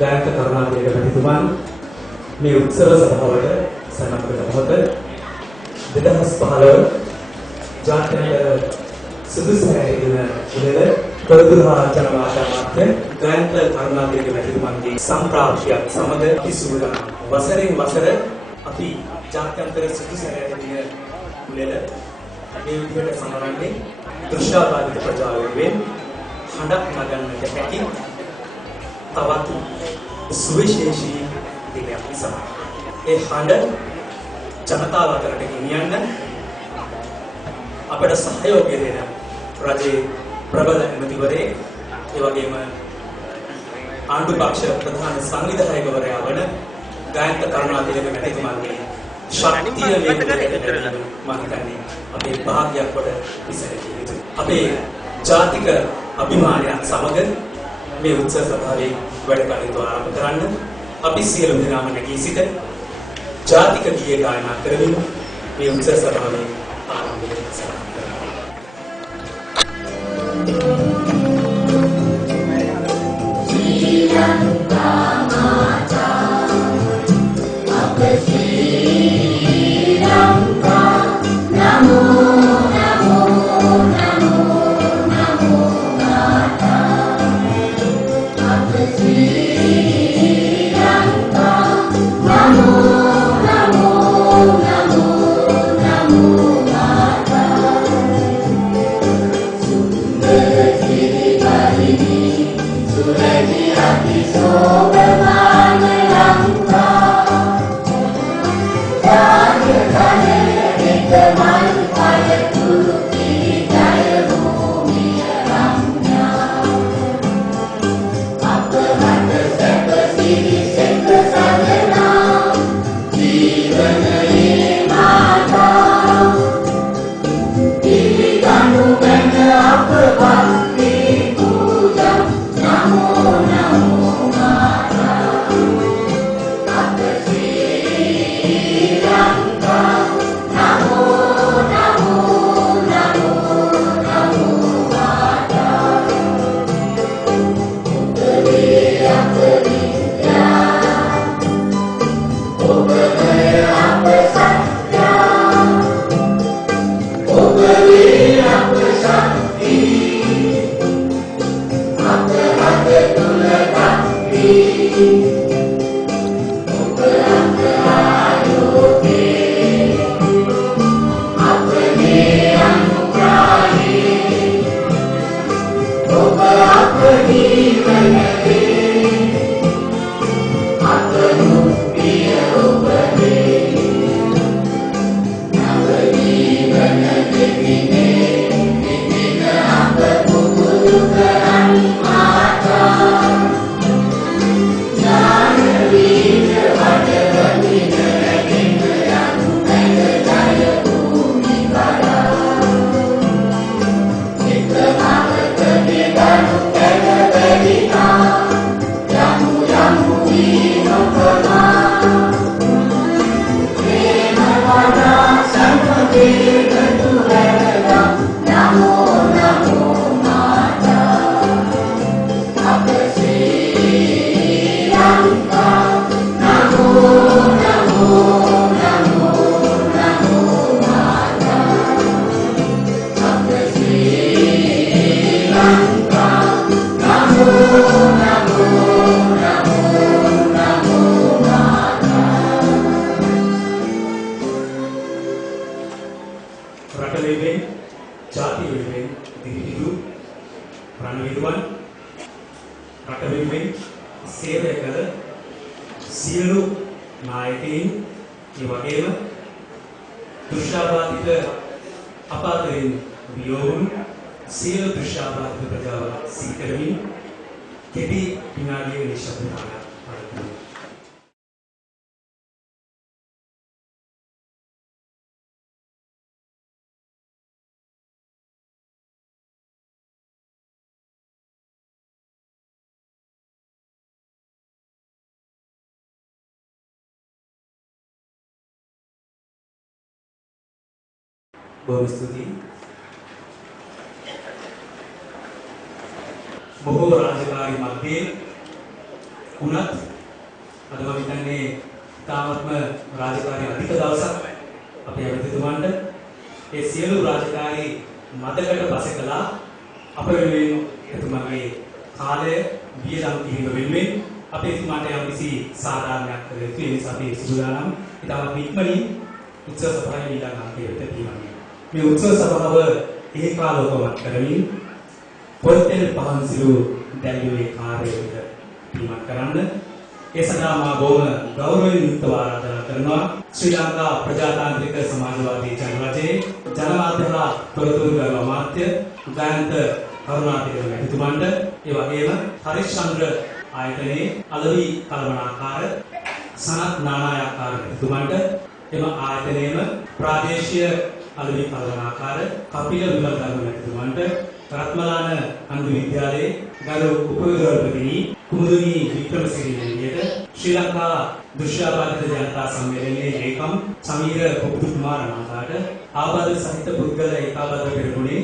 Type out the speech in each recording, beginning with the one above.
දැනට කරුණාකරලා ප්‍රතිතුමන් මේ උත්සව සභාවට සම්බන්ධ වෙනකොට 2015 ජාත්‍යන්තර සුදුසු හැරෙන උදේ තොරතුරු ජනවාශා මාත්‍ය දැනට කරුණාකරලා ප්‍රතිතුමන්ගේ සම්ප්‍රාප්තියත් සමග කිසිදුනා වසරෙන් වසර අපි ජාත්‍යන්තර සුදුසු හැරෙන උදේ මේ විදිහට සමරන්නේ දෘශ්‍යාබාධිත ප්‍රජාව වෙනුවෙන් හඬක් නගන්නට හැකි තවත් සුවිශේෂී දෙයක් නිසා ඒ හඬ ජනතාව අතරට ගෙනියන්න අපට සහයෝගය දෙන රජයේ ප්‍රබල ඇමතිවරයෙක් ඒ වගේම ආණ්ඩු පක්ෂ ප්‍රධාන සංවිධායකවරයා වන ගායන්ත කරුණාතිලක මැතිතුමන්ගේ ශක්තිය මම හිතන්නේ අපේ භාග්‍යයක් කොට ඉස්සරහින් යුතුයි. අපේ ජාතික අභිමානයත් සමග මේ උත්සව සභාවේ වැඩ කටයුතු ආරම්භ කරන්න අපි සියලු දෙනාම නැගී සිට ජාතික ගීය ගායනා කරමින් මේ උත්සව සභාවේ ආරම්භය සටහන් බොහොම ස්තුතියි. බොහෝ රාජකාරී මැදේ උනත් අද මම හිතන්නේ තාමත්ම රාජකාරී අධික දවසක් අපේ ඇමතිතුමන්ට ඒ සියලු රාජකාරී මතකට පස්සේ කළා අප වෙනුවෙන් එතුමාගේ කාලය වියදම් කිරීම වෙනුවෙන් අපේ එතුමාට යම්කිසි සාධාරණයක් කළ යුතුයි. ඒ නිසා අපි සුදුදානම් ඉතාමත් ඉක්මනින් උත්සව සභාවේ ඊළඟ අංකයට පිවිසෙනවා. මේ උත්සව සභාව ඒකාලෝකවත් කරමින් පොල්තෙල් පහන්සිලු දැල්ුවේ කාර්යයට පිළිමක් කරන්න ඒ සඳහා මා බොහොම ගෞරවයෙන් යුක්තව ආරාධනා කරනවා ශ්‍රී ලංකා ප්‍රජාතාන්ත්‍රික සමාජවාදී ජනරජයේ ජනමාධ්‍ය හා තොරතුරු අමාත්‍ය ගායන්ත කරුණාතිලක මැතිතුමන්ට ඒ වගේම හරිශ්චන්ද්‍ර ආයතනයේ අලවි කළමනාකාර සනත් නානායක්කාර මැතිතුමන්ට එම ආයතනයේම ප්‍රාදේශීය අලවි කළමනාකාර කපිල විමල්ධර්ම මැතිතුමන්ට රත්මලාන අංග විද්‍යාලයේ ගරු උපවිද්‍යාලපති කුමුදුනි වික්‍රමසිරි මහත්මියට ශ්‍රී ලංකා දෘශ්‍යාබාධිත ජනතා සම්මේලනයේ ලේකම් සමීර පොකුතු කුමාර මහතාට ආබාධ සහිත පුද්ගල ඒකාබද්ධ පෙරමුණේ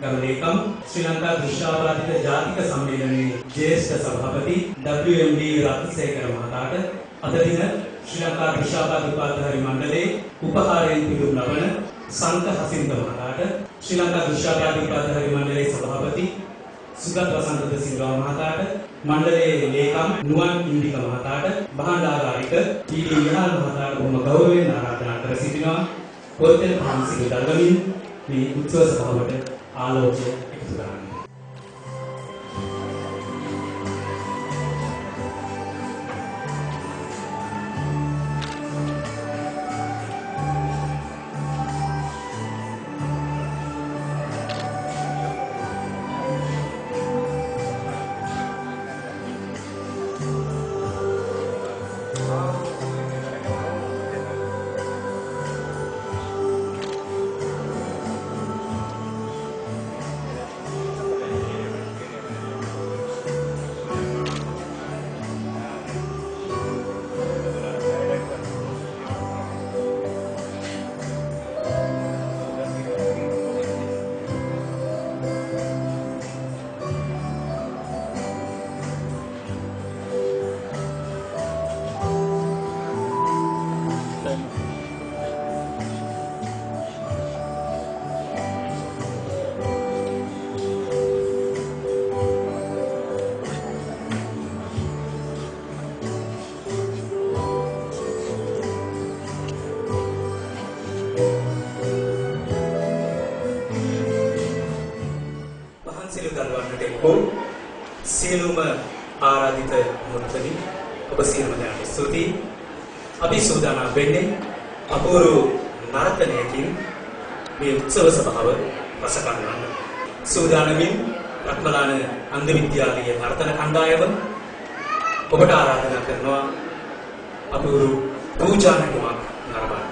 ගරු ලේකම් ශ්‍රී ලංකා දෘශ්‍යාබාධිත ජාතික සම්මේලනයේ ජ්‍යෙෂ්ඨ සභාපති WMD රත්නසේකර මහතාට අද දින ශ්‍රී ලංකා දෘශ්‍යාබාධිත උපාධිධාරී මණ්ඩලයේ උපහාරයෙන් පිළිගනු ලබන සංක හසින්ද මහතාට ශ්‍රී ලංකා දෘශ්‍යාබාධිත උපාධිධාරී මණ්ඩලයේ සභාපති සුගත් වසන්ත සිල්වා මහතාට මණ්ඩලයේ ලේකම් නුවන් ඉන්දික මහතාට භාණ්ඩාගාරික ටී.ඩී. යහල් මහතාට බොහොම ගෞරවයෙන් ආරාධනා කර සිටිනවා පොල්තෙල් පහන්සිලු දල්වමින් මේ උත්සව සභාවට ආලෝකය එකතු කරන්න. සියලුම ආරාධිත මුත්තනි ඔබ සියලුම දෙනාට ස්තුතියි. අපි සූදානම් වෙන්නේ අපූර්ව නර්තනයකින් මේ උත්සව සභාව රස කරන්න. සූදානමින් රත්මලාන අංග විද්‍යාලයේ නර්තන කණ්ඩායම ඔබට ආරාධනා කරනවා අපූර්ව පූජා නැටුමක් නරඹන්න.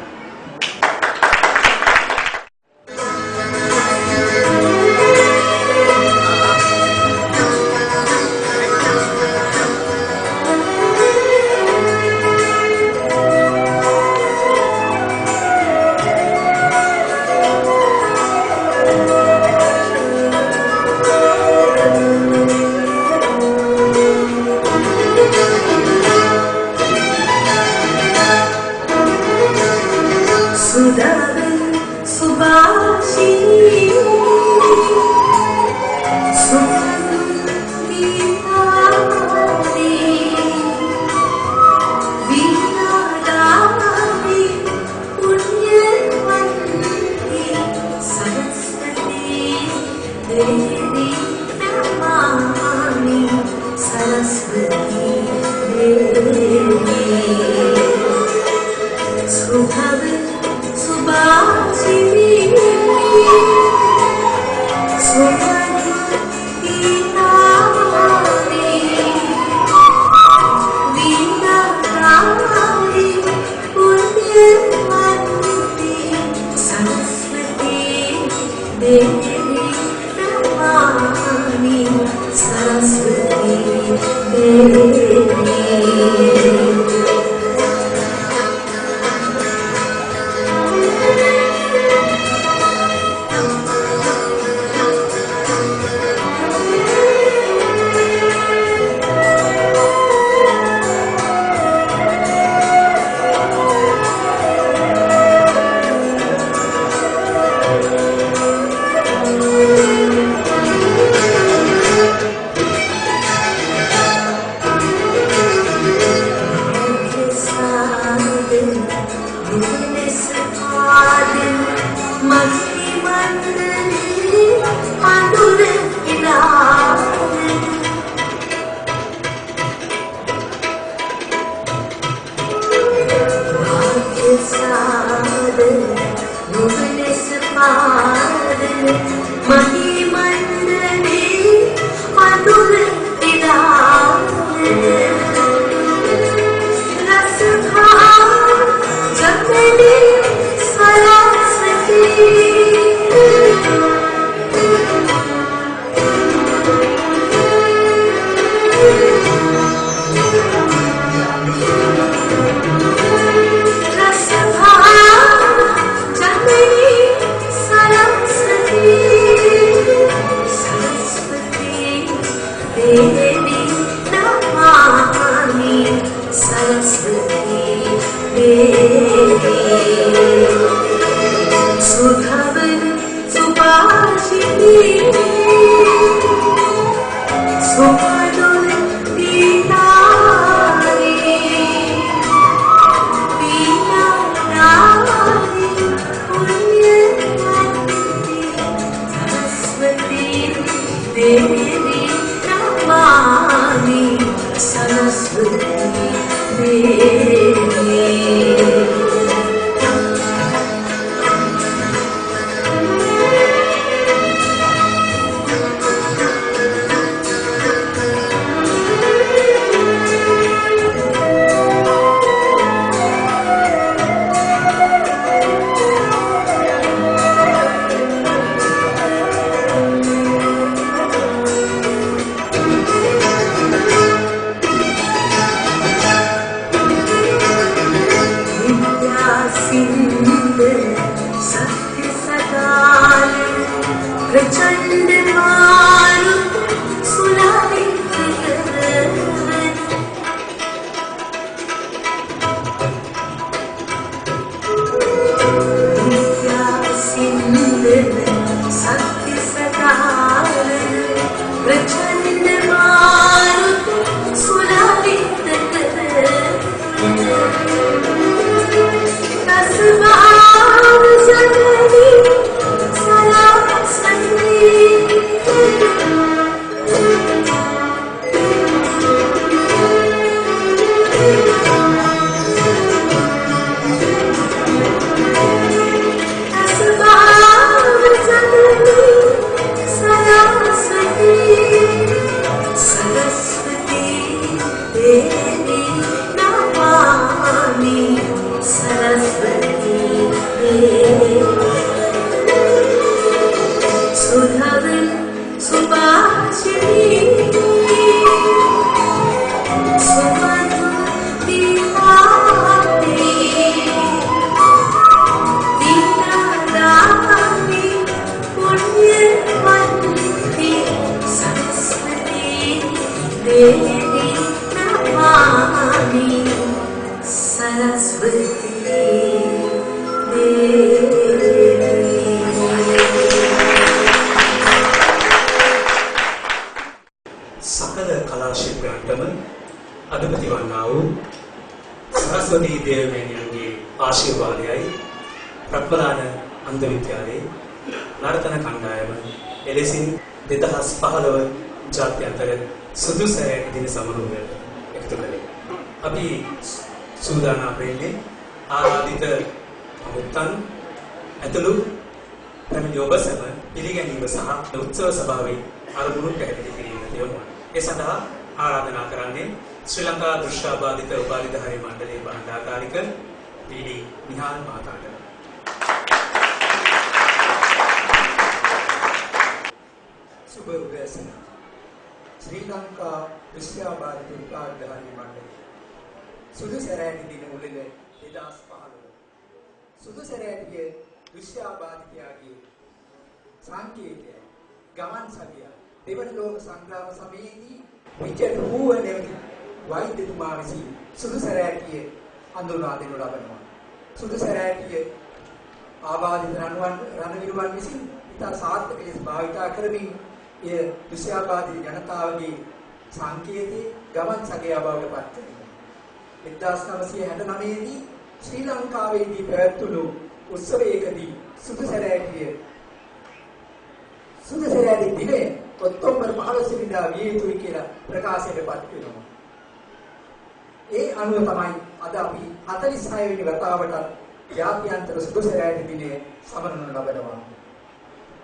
ජාත්‍යන්තර සුදුසරෑට දිනේ සමරනු ලබනවා.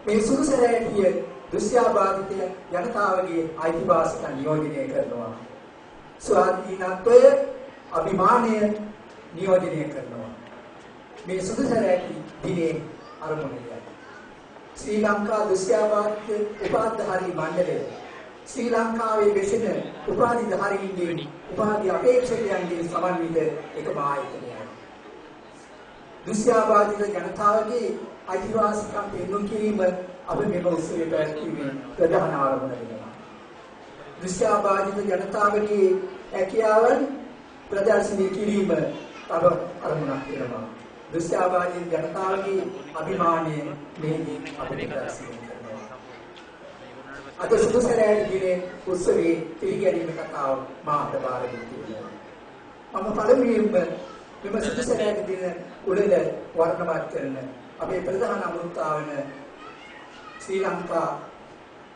මේ සුදුසරෑටිය දුෂ්‍යාබාධිත ජනතාවගේ අයිතිවාසිකම් නියෝජනය කරනවා. ස්වාධීනත්වය අභිමානය නියෝජනය කරනවා. මේ සුදුසරෑටි දිනේ අරමුණයි. ශ්‍රී ලංකා දුෂ්‍යාබාධිත උපාධිධාරී මණ්ඩලය ශ්‍රී ලංකාවේ වෙසෙන උපාධිධාරීන්ගේ උපාධි අපේක්ෂකයන්ගේ සමන්විත එකම ආයතනයයි. දුෂ්‍යාබාධිත ජනතාවගේ අයිතිවාසිකම් පෙන්වීම කිරීම අප මෙම උත්සවයේ පැවැත්වීමේ ප්‍රධාන ආරම්භය වෙනවා. දුෂ්‍යාබාධිත ජනතාවගේ හැකියාවන් ප්‍රදර්ශනය කිරීම තව අරමුණක් වෙනවා. දුෂ්‍යාබාධිත ජනතාවගේ අභිමානය මෙහි අපිට ප්‍රදර්ශනය කරනවා. අද සුදුසරෑට දිනේ උත්සවයේ පිළිගැනීම කතාව මා අපට බාර දුන්නා. මම පළමුවෙන්ම මෙම සුදුසරෑට දින උළෙල වර්ණවත් කරන අපේ ප්‍රධාන අමුත්තා වන ශ්‍රී ලංකා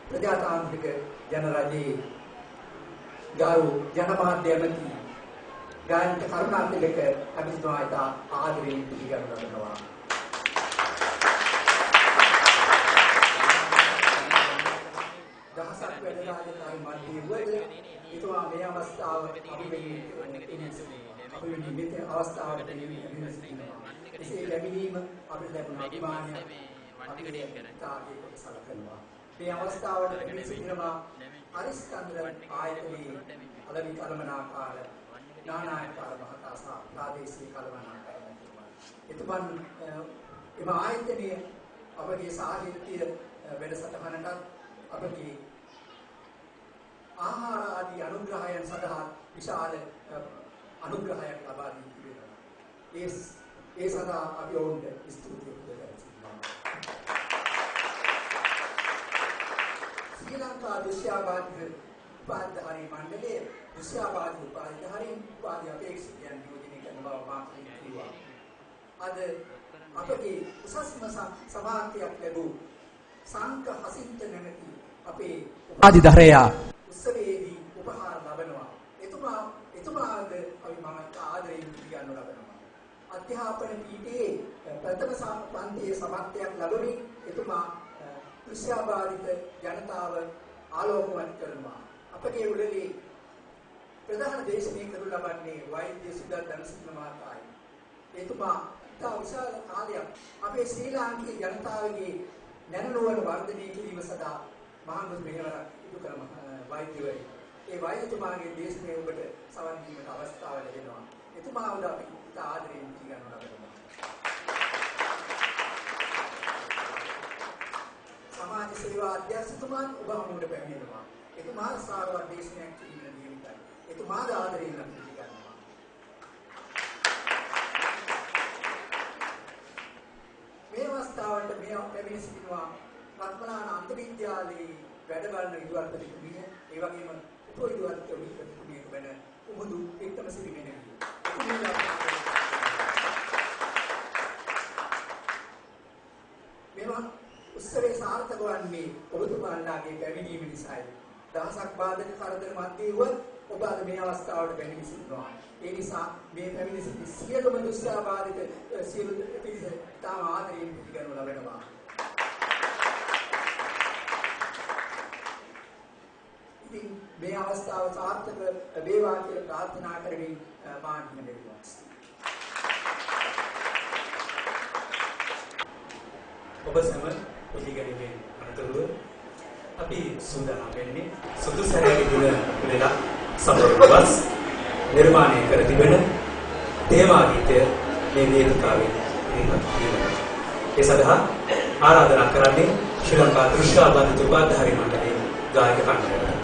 ප්‍රජාතාන්ත්‍රික ජනරජයේ ගරු ජනමාධ්‍ය ඇමති ගායක කරුණාතිලක අභිජ්ఞායත ආදරයෙන් පිළිගනු ලබනවා. දහසක් වැඩලාගෙන මන්ත්‍රී වුවද ඊතුමා මේ අවස්ථාව අපි මේ අවස්ථාවට දෙන්නේ එසේ ලැබීම අපිට ලැබුණ අභිමානය සලකනවා. මේ අවස්ථාවට ලැබී සිටිනවා අරිස්කන්ධ ආයතනයේ අලවි කළමනාකාර නානායකාර මහතා සහ ප්‍රාදේශීය කළමනාකාරතුමා. එතුමන් එම ආයතනයේ අපගේ සාහිත්‍ය වැඩසටහනට අපගේ ආහාර ආදී අනුග්‍රහයන් සඳහා විශාල අනුග්‍රහයක් ලබා දී තිබෙනවා. ඒ සඳහා අපි ඔවුන්ට ස්තුතිය පුදලා සිටිනවා. ශ්‍රී ලංකා දුෂ්‍යාබාධිත උපාධිධාරී මණ්ඩලයේ දුෂ්‍යාබාධිත උපාධිධාරීන් උපාධි අපේක්ෂකයන් නියෝජනය කරන බව මා කිව්වා. අද අපගේ උසස්ම සමාජයක් ලැබූ සංක හසින්ත නැමැති අපේ උපාධිධාරයා උත්සවයේදී උපහාර ලබනවා. එතුමාද අපි මම ආදරයෙන් පිළිගනු ලබනවා. අධ්‍යාපන පීඨයේ ප්‍රථම පන්තියේ සමර්ථයක් ලැබුණේ එතුමා දුෂ්‍යාබාධිත ජනතාව ආලෝකවත් කරනවා. අපගේ උළෙලේ ප්‍රධාන දේශනය කරනු ලබන්නේ වෛද්‍ය සුදා ධනසිංහ මහතායි. එතුමා තා විශාල කාලයක් අපේ ශ්‍රී ලාංකීය ජනතාවගේ දැනුම වර්ධනය කිරීම සඳහා මහඟු මෙහෙවරක් ඉටු කරන වෛද්‍යවරයෙක්. ඒ වෛද්‍යතුමාගේ දේශනය ඔබට සවන් දීමට අවස්ථාව ලැබෙනවා. එතුමා උඩ අපි ආදරයෙන් පිළිගනු ලබනවා. සමාජ සේවා අධ්‍යක්ෂතුමාන් ඔබ හමුවට පැමිණෙනවා. එතුමා සාරවත් දේශනයක් කිරීමට නියමිතයි. එතුමා ආදරයෙන් පිළිගන්නවා. මේ අවස්ථාවට මේ පැමිණ සිටිනවා රත්මලාන අන්තර්විද්‍යාලයේ වැඩ බලන විද්‍යාර්ථිනිය, ඒ වගේම උපවිද්‍යාර්ථ විද්‍යාර්ථිනියෙක් වෙන උමුදු එක්තමසිරි මෙනෙහි. මේවා උත්සවයේ සාර්ථක වන්නේ ඔබතුමාලාගේ පැමිණීම නිසායි. දහසක් බාධක කරදර මැද්දේ වුවත් ඔබ අද මේ අවස්ථාවට පැමිණ සිටිනවා. ඒ නිසා මේ පැමිණ සිටි සියලුම දුෂ්‍යාබාධිත සියලු පිරිස තාම ආදරයෙන් පිළිගනු ලබනවා. ඉතින් මේ අවස්ථාව සාර්ථක වේවා කියලා ප්‍රාර්ථනා කරමින් මා නිමෙනවා. ඔබ සැම පිළිගැනීමේ අනතුරුව අපි සූදානම් වෙන්නේ සුදුසරෑගේ දින උළෙල සමරවස් නිර්මාණය කර තිබෙන තේමා ගීතය මේ වේදිකාවේ ඉදිරිපත් කිරීමට. ඒ සඳහා ආරාධනා කරන්නේ ශ්‍රී ලංකා දුෂ්‍යාබාධිත උපාධිධාරී මණ්ඩලයේ ගායක කණ්ඩායම.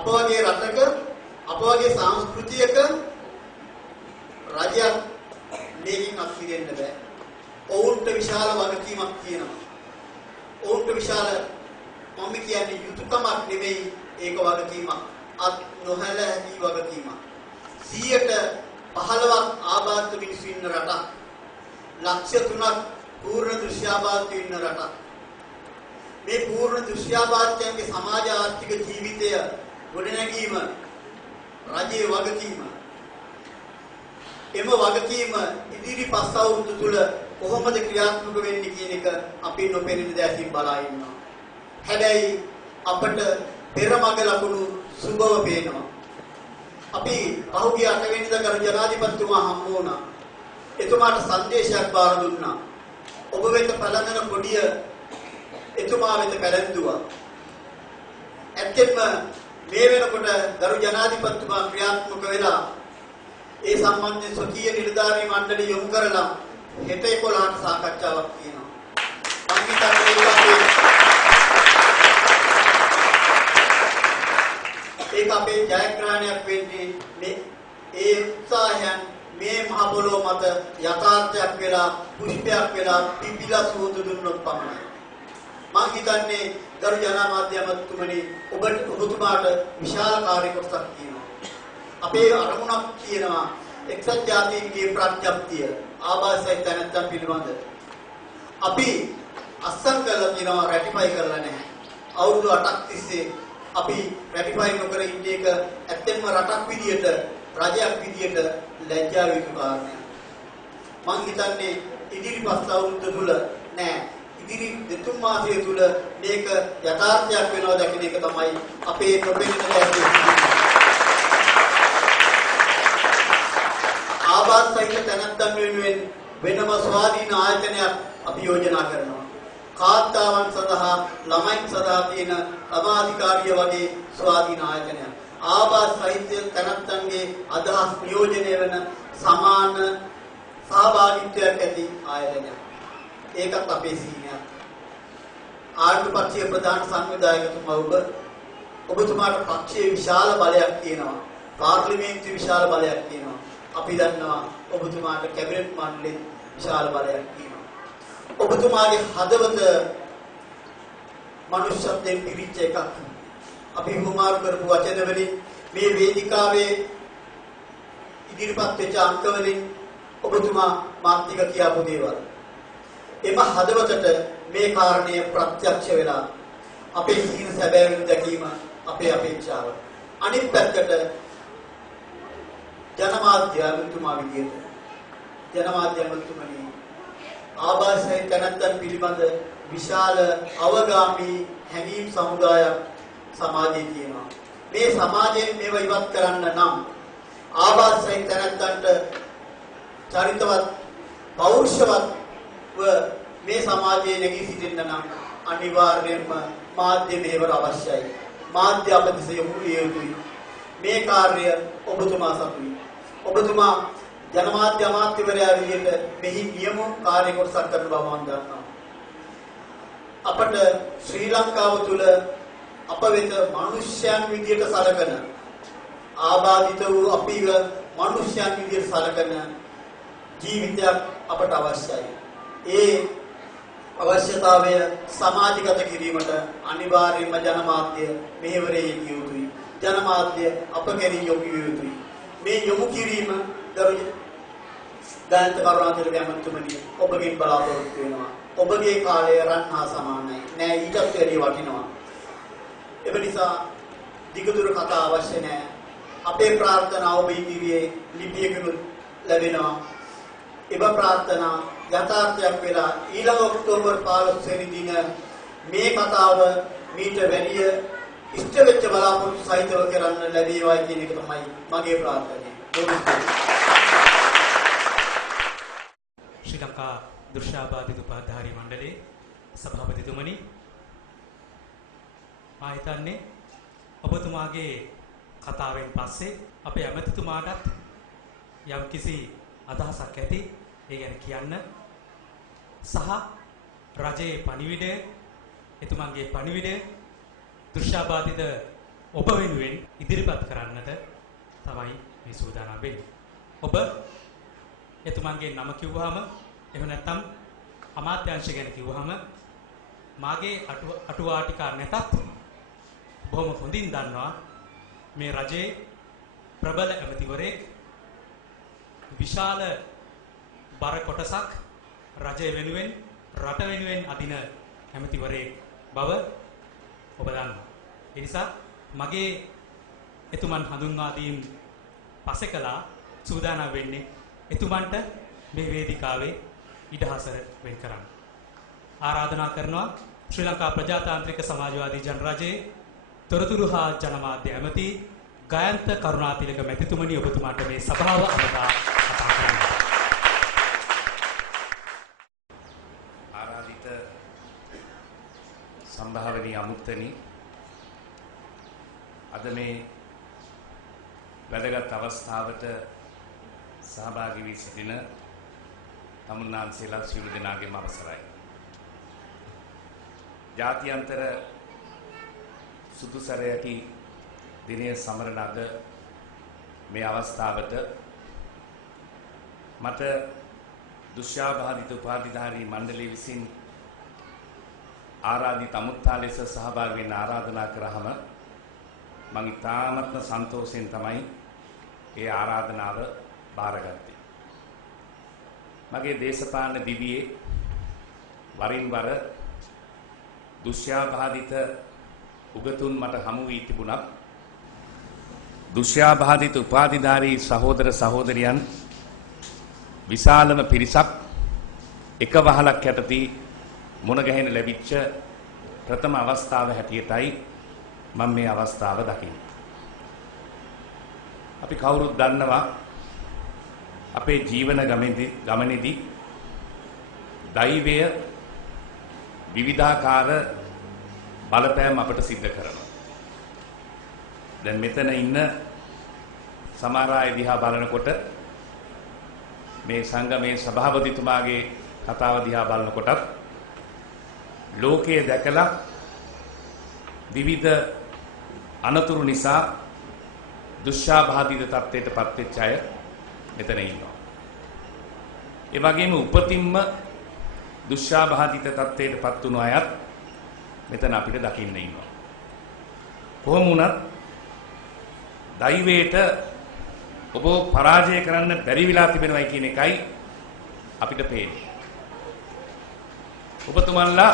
අප වගේ රටක අප වගේ සංස්කෘතියක රජයක් මේකින් අත්විඳින්න බෑ. ඔවුන්ට විශාල වගකීමක් තියෙනවා. ඔවුන්ට විශාල මම කියන්නේ යුතුයකමක් නෙවෙයි ඒක වගකීමක්. අත් නොහැලී වගකීමක්. 115ක් ආබාධිත මිනිස්සු ඉන්න රටක්. ලක්ෂ 3ක් පූර්ණ දෘශ්‍යාබාධිත ඉන්න රටක්. මේ පූර්ණ දෘශ්‍යාබාධිතයන්ගේ සමාජ ආර්ථික ජීවිතය ගොඩනැගීම රජයේ වගකීම. එම වගකීම ඉදිරි 5 අවුරුදු තුල කොහොමද ක්‍රියාත්මක වෙන්නේ කියන එක අපි නොපෙනෙන දැසින් බලා ඉන්නවා. හැබැයි අපට පෙරමග ලකුණු සුබව පේනවා. අපි පහුගිය 8 වෙනිදා ගරු ජනාධිපතිතුමා හම්බ වුණා. එතුමාට සංදේශයක් බාර දුන්නා. ඔබ වෙත පළඳන කොඩිය එතුමා වෙත පැලැන්දුවා. ඇත්තෙන්ම මේ වෙනකොට ගරු ජනාධිපතිතුමා ක්‍රියාත්මක වෙලා ඒ සම්බන්ධයෙන් ස්වකීය නිලධාරී මණ්ඩලය යොමු කරලා හෙට 11ට සාකච්ඡාවක් තියෙනවා. මම හිතන්නේ ඒක අපේ ජයග්‍රහණයක් වෙන්නේ මේ ඒ උත්සාහයන් මේ මහ පොළොව මත යථාර්ථයක් වෙලා පුෂ්පයක් වෙලා පිපිලා සුවඳ දුන්නොත් පමණයි. මම හිතන්නේ ගරු ජනාමාත්‍ය ඇමතුමනි ඔබතුමාට විශාල කාර්ය කොටසක් තියෙනවා. අපේ අරමුණක් තියෙනවා එක්සත් ජාතීන්ගේ ප්‍රඥප්තිය ආභාසය තැනත්තන් පිළිබඳ. අපි අස්සම් කරලා තියෙනවා රැටිෆයි කරලා නැහැ. අවුරුදු 8ක් තිස්සේ අපි රැටිෆයි නොකර ඉන්නේ එක ඇත්තෙන්ම රටක් විදියට රජයක් විදියට ලැජ්ජා වේතු කාරණයක්. මම හිතන්නේ ඉදිරි 5 අවුරුදු තුල නෑ ඉදිරි 2 මාසය තුල මේක යථාර්ථයක් වෙනවා දකින්න එක තමයි අපේ නොපෙනෙන දැක්කේ. ආබාධ සහිත තැනැත්තන් වෙනුවෙන් වෙනම ස්වාධීන ආයතනයක් අපි යෝජනා කරනවා. කාන්තාවන් සඳහා ළමයින් සඳහා තියෙන සමාධිකාරිය වගේ ස්වාධීන ආයතනයක්. ආබාධ සහිත තැනැත්තන්ගේ අදහස් නියෝජනය වෙන සමාන සහභාගීත්වයක් ඇති ආයතනයක්. ඒකත් අපේ සීනියක්. ආණ්ඩු පක්ෂයේ ප්‍රධාන සංවිධායකතුමා ඔබතුමාට පක්ෂයේ විශාල බලයක් තියෙනවා. පාර්ලිමේන්තුවේ විශාල බලයක් තියෙනවා. අපි දන්නවා ඔබතුමාට කැබිනට් මණ්ඩලෙත් විශාල බලයක් තියෙනවා. ඔබතුමාගේ හදවත මනුෂ්‍යත්වයෙන් පිරිච්ච එකක්. අපි හුමාරු කරපු වචන වලින් මේ වේදිකාවේ ඉදිරිපත් වෙච්ච අංක වලින් ඔබතුමා මාත්‍රික කියාපු දේවල්. එම හදවතට මේ කාරණය ප්‍රත්‍යක්ෂ වෙලා අපේ සීන සැබෑවෙන් දැකීම අපේ අපේක්ෂාව. අනිත් පැත්තට ජනමාධ්‍ය අමතුමා විදියට ජනමාධ්‍ය අමතුමනි ආభాසය තැනැත්තන් පිළිබඳ විශාල අවගාමී හැඟීම් සමුදායක් සමාජයේ තියෙනවා. මේ සමාජයෙන් මේව ඉවත් කරන්න නම් ආభాසය තැනැත්තන්ට චරිතවත් පෞරුෂවත් මේ සමාජයේ නැගී සිටින්න නම් අනිවාර්යයෙන්ම මාධ්‍ය මෙහෙවර අවශ්‍යයි. මාධ්‍ය අපදිස යොමු විය යුතුයි. මේ කාර්ය ඔබතුමා සතුයි. ඔබතුමා ජනමාධ්‍ය අමාත්‍යවරයා විදිහට මෙහි නියම කාර්ය කොටසක් කරන බව මම දන්නවා. අපට ශ්‍රී ලංකාව තුළ අප වෙත මිනිස්යන් විදිහට සැලකෙන ආබාධිත වූ අපිව මිනිස්යන් විදිහට සැලකෙන ජීවිතයක් අපට අවශ්‍යයි. ඒ අවශ්‍යතාවය සමාජගත කිරීමට අනිවාර්යයෙන්ම ජනමාධ්‍ය මෙහෙවරේ යෙදිය යුතුයි. ජනමාධ්‍ය අප කෙරෙහි යොමු විය යුතුයි. මේ යොමු කිරීම දයන්ත කරුණාතිලක ඇමතුමනි ඔබගෙන් බලාපොරොත්තු වෙනවා. ඔබගේ කාලය රන් හා සමානයි. නෑ ඊටත් වැඩි වටිනවා. ඒ නිසා දිගදුර කතා අවශ්‍ය නෑ. අපේ ප්‍රාර්ථනා ඔබ ඉදිරියේ ලිපියකින් ලැබෙනවා. එබ ප්‍රාර්ථනා යථාර්ථයක් වෙලා ඊළඟ ඔක්තෝබර් 15 වෙනි දින මේ කතාව මීට වැඩිය ඉෂ්ට වෙච්ච බලාපොරොත්තු සහිතව කරන්න ලැබේවා කියන එක තමයි මගේ ප්‍රාර්ථනාව. ශ්‍රී ලංකා දෘශ්‍යාබාධිත උපාධාරී මණ්ඩලයේ සභාපතිතුමනි, මා හිතන්නේ ඔබතුමාගේ කතාවෙන් පස්සේ අපේ ඇමතිතුමාටත් යම්කිසි අදහසක් ඇති ඒ ගැන කියන්න සහ රජයේ පණිවිඩය, එතුමන්ගේ පණිවිඩය දෘශ්‍යාබාධිත ඔබ වෙනුවෙන් ඉදිරිපත් කරන්නට තමයි මේ සූදානම් වෙන්නේ. ඔබ එතුමන්ගේ නම කිව්වහම එහෙම නැත්නම් අමාත්‍යාංශ ගැන කිව්වහම මාගේ අටුවාටිකා නැතත් බොහොම හොඳින් දන්නවා මේ රජයේ ප්‍රබල ඇමතිවරයෙක් විශාල බර කොටසක් රජය වෙනුවෙන් රට වෙනුවෙන් අදින ඇමතිවරයෙක් බව ඔබ දන්නවා. ඒ නිසා මගේ එතුමන් හඳුන්වා දීම් පසෙකලා සූදානම් වෙන්නේ එතුමන්ට මේ වේදිකාවේ ඉඩහසර වෙන් කරන්න. ආරාධනා කරනවා ශ්‍රී ලංකා ප්‍රජාතාන්ත්‍රික සමාජවාදී ජනරජයේ තොරතුරු හා ජනමාධ්‍ය ඇමති ගයන්ත කරුණාතිලක මැතිතුමනි ඔබතුමාට මේ සභාව අමතා කතා කරන්න. ආරාධිත සම්භාවනීය අමුත්තනි අද මේ වැදගත් අවස්ථාවට සහභාගී වී සිටින තමුන්නාන්සේලා සියලු දෙනාගේම අවසරයි. ජාත්‍යන්තර සුදුසර යටි දිනය සමරන අද මේ අවස්ථාවට මට දුෂ්‍යාබාධිත උපාධිධාරී මණ්ඩලය විසින් ආරාධිත අමුත්තා ලෙස සහභාගී වෙන්න ආරාධනා කරාම මම ඉතාමත්ම සන්තෝෂයෙන් තමයි ඒ ආරාධනාව බාරගත්තේ. මගේ දේශපාලන දිවියේ වරින් වර දුෂ්‍යාබාධිත උගතුන් මට හමු වී තිබුණා. දුෂ්‍යාබාධිත උපාධිධාරී සහෝදර සහෝදරියන් විශාලම පිරිසක් එක වහලක් යටතී මුණ ගැහෙන ලැබිච්ච ප්‍රථම අවස්ථාව හැටියටයි මම මේ අවස්ථාව දකින්නේ. අපි කවුරුත් දන්නවා අපේ ජීවන ගමනේදී දෛවය විවිධාකාර බලපෑම් අපට සිද්ධ කරනවා. දැන් මෙතන ඉන්න සමහර අය දිහා බලනකොට මේ සංගමේ සභාපතිතුමාගේ කතාව දිහා බලනකොටත් ලෝකයේ දැකලා විවිධ අනතුරු නිසා දුෂ්‍යාබාධිත තත්ත්වයට පත් වෙච්ච අය මෙතන ඉන්නවා. ඒ වගේම උපතින්ම දුෂ්‍යාබාධිත තත්ත්වයට පත් වුණු අයත් මෙතන අපිට දකින්න ඉන්නවා. කොහොම වුණත් දෛවයට ඔබ පරාජය කරන්න බැරි වෙලා තිබෙනවයි කියන එකයි අපිට පේන්නේ. ඔබතුමන්ලා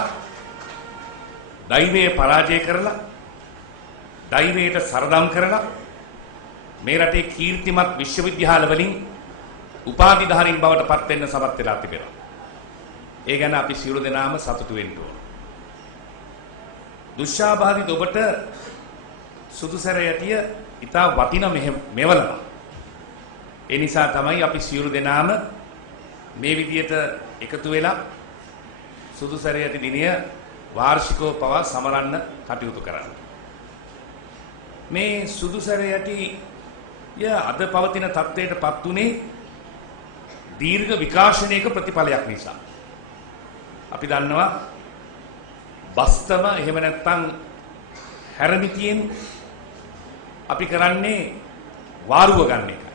දෛවයේ පරාජය කරලා දෛවයට සරදම් කරලා මේ රටේ කීර්තිමත් විශ්වවිද්‍යාල වලින් උපාධිධාරීන් බවට පත් වෙන්න සමත් වෙලා තිබෙනවා. ඒ ගැන අපි සියලු දෙනාම සතුටු වෙන්න ඕන. දුෂ්‍යාබාධිත ඔබට සුදුසර යටිය ඉතා වටින මෙවලම. ඒ නිසා තමයි අපි සියලු දෙනාම මේ විදියට එකතු වෙලා සුදුසර යටි දිනය වාර්ෂිකව පවා සමරන්න කටයුතු කරන්නේ. මේ සුදුසර යටි අද පවතින තත්ත්වයට පත් උනේ දීර්ඝ විකාශනයක ප්‍රතිඵලයක් නිසා. අපි දන්නවා බස්තම එහෙම නැත්නම් හැරමිටියෙන් අපි කරන්නේ වාරුව ගන්න එකයි.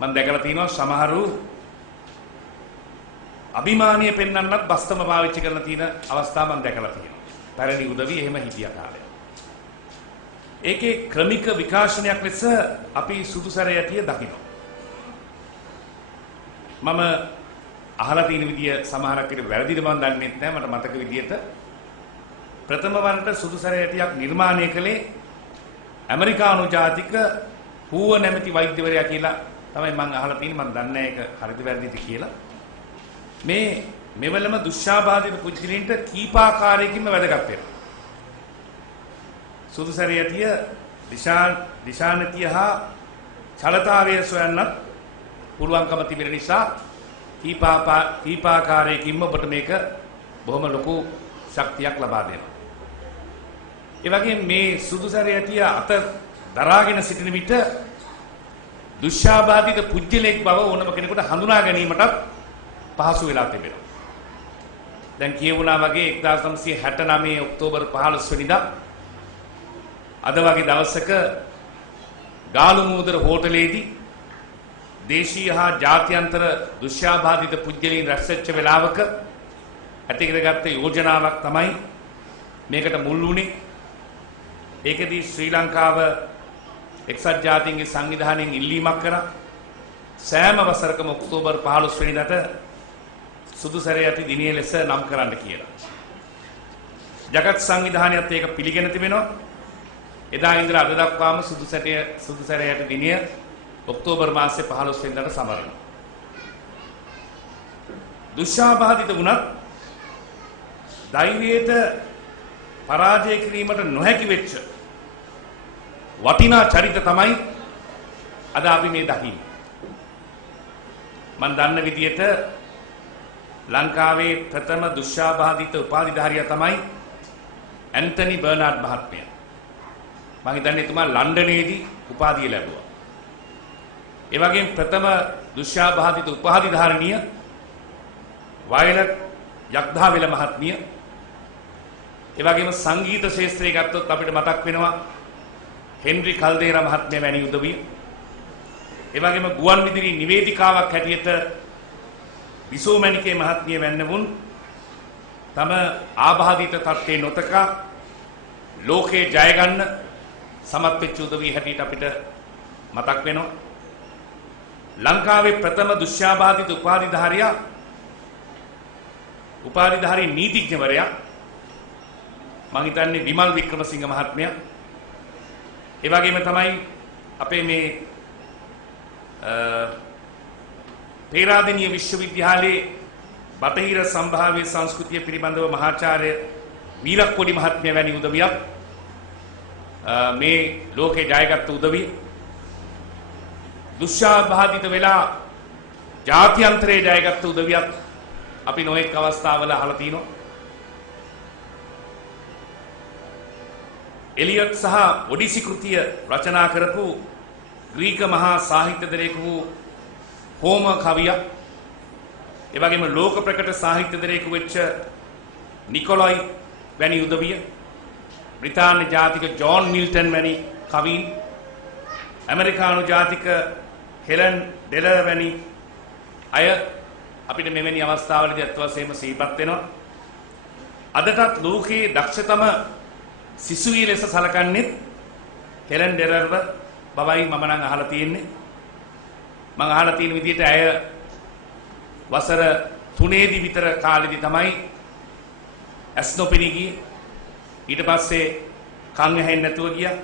මම දැකලා තියෙනවා සමහරු අභිමානීය පෙන්වන්නත් බස්තම පාවිච්චි කරලා තියෙන අවස්ථා මම දැකලා තියෙනවා. පැරණි උදවි එහෙම හිටිය කාලේ. ඒකේ ක්‍රමික විකාශනයක් ලෙස අපි සුදුසර යටිය දකිනවා. මම අහලා තියෙන විදිය සමහරක් විට වැරදිද මම දන්නේ නැහැ. මට මතක විදියට ප්‍රථම වරට සුදුසර යටියක් නිර්මාණය කළේ ඇමරිකානු ජාතික හූව නැමැති වෛද්‍යවරයා කියලා තමයි මම අහලා තියෙන්නේ. මම දන්නේ නැහැ ඒක හරිද වැරදිද කියලා. මේ මෙවලම දුෂ්‍යාබාධිත පුද්ගලයන්ට කීපාකාරයකින්ම වැදගත් වෙනවා. සුදුසර යටිය දිශානතිය හා චලතාවය සොයන්නත් පුළුවන්කම තිබෙන නිසා කීපාකාරයකින්ම ඔබට මේක බොහොම ලොකු ශක්තියක් ලබා දෙනවා. ඒ වගේම මේ සුදුසර යටිය අත දරාගෙන සිටින විට දුෂ්‍යාබාධිත පුද්ගලෙක් බව ඕනම කෙනෙකුට හඳුනා ගැනීමටත් පහසු වෙලා තිබෙනවා. දැන් කියවුණා වගේ 1969 ඔක්තෝබර් 15 වෙනිදා අද වගේ දවසක ගාලු මූදර හෝටලේදී දේශීය හා ජාත්‍යන්තර දුෂ්‍යාබාධිත පුද්ගලයන් රැස්වෙච්ච වෙලාවක ඇති කරගත්ත යෝජනාවක් තමයි මේකට මුල් වුණේ. ඒකදී ශ්‍රී ලංකාව එක්සත් ජාතීන්ගේ සංවිධානයෙන් ඉල්ලීමක් කරා සෑම වසරකම ඔක්තෝබර් 15 වෙනිදාට සුදු සැරේ යටි දිනය ලෙස නම් කරන්න කියලා. ජගත් සංවිධානයත් ඒක පිළිගෙන තිබෙනවා. එදා ඉඳලා අද දක්වාම සුදු සැරේ යටි දිනය ඔක්තෝබර් මාසයේ 15 වෙනිදාට සමරනවා. දුෂ්‍යාබාධිත වුණත් ධෛර්යයට පරාජය කිරීමට නොහැකි වෙච්ච වටිනා චරිත තමයි අද අපි මේ දකින්නේ. මම දන්න විදියට ලංකාවේ ප්‍රථම දුෂ්‍යාබාධිත උපාධිධාරියා තමයි ඇන්තනි බර්නාඩ් මහත්මයා. මම හිතන්නේ එතුමා ලන්ඩනයේදී උපාධිය ලැබුවා. ඒ වගේම ප්‍රථම දුෂ්‍යාබාධිත උපාධිධාරිනිය වයලට් යක්දාවෙල මහත්මිය. ඒ වගේම සංගීත ශාස්ත්‍රය ගත්තොත් අපිට මතක් වෙනවා හෙන්රි කල්දේරා මහත්මයා වැනි උදවිය. ඒ වගේම ගුවන් විදුලි නිවේදිකාවක් හැටියට විසෝමණිකේ මහත්මිය වැන්නවුන් තම ආබාධිත තත්ත්වේ නොතකා ලෝකේ ජය ගන්න සමත් වෙච්ච උදවිය හැටියට අපිට මතක් වෙනවා. ලංකාවේ ප්‍රථම දුෂ්‍යාබාධිත උපාධිධාරී නීතිඥවරයා මම හිතන්නේ විමල් වික්‍රමසිංහ මහත්මයා. ඒ වගේම තමයි අපේ මේ පේරාදෙණිය විශ්වවිද්‍යාලයේ බටහිර සම්භාව්‍ය සංස්කෘතිය පිළිබඳව මහාචාර්ය වීරක්කොඩි මහත්මයා වැනි උදවියක් මේ ලෝකේ ජයගත් උදවිය. දුෂ්‍යාබාධිත වෙලා ජාත්‍යන්තරයේ ජයගත් උදවියක් අපි නොඑක් අවස්ථාවල අහලා තිනවා. එලියට් සහ ඔඩිසි කෘතිය රචනා කරපු ග්‍රීක මහා සාහිත්‍යදරයෙක් වූ හෝම කවියා. ඒ වගේම ලෝක ප්‍රකට සාහිත්‍යදරයෙකු වෙච්ච නිකොලොයි වැනි උදවිය. බ්‍රිතාන්‍ය ජාතික ජෝන් මිල්ටන් වැනි කවීන්. ඇමරිකානු ජාතික හෙලන් ඩෙලර් වැනි අය අපිට මෙවැනි අවස්ථාවලදී අත් වශයෙන්ම සිහිපත් වෙනවා. අදටත් ලෝකයේ දක්ෂතම සිසුවිය ලෙස සලකන්නේ හෙලන් ඩෙලර්ව බවයි මම නම් අහලා තියෙන්නේ. මම අහලා තියෙන විදිහට ඇය වසර 3ේදී විතර කාලෙදී තමයි ඇස් නොපෙනී ගියේ. ඊට පස්සේ කන් ඇහෙන්නේ නැතුව ගියා.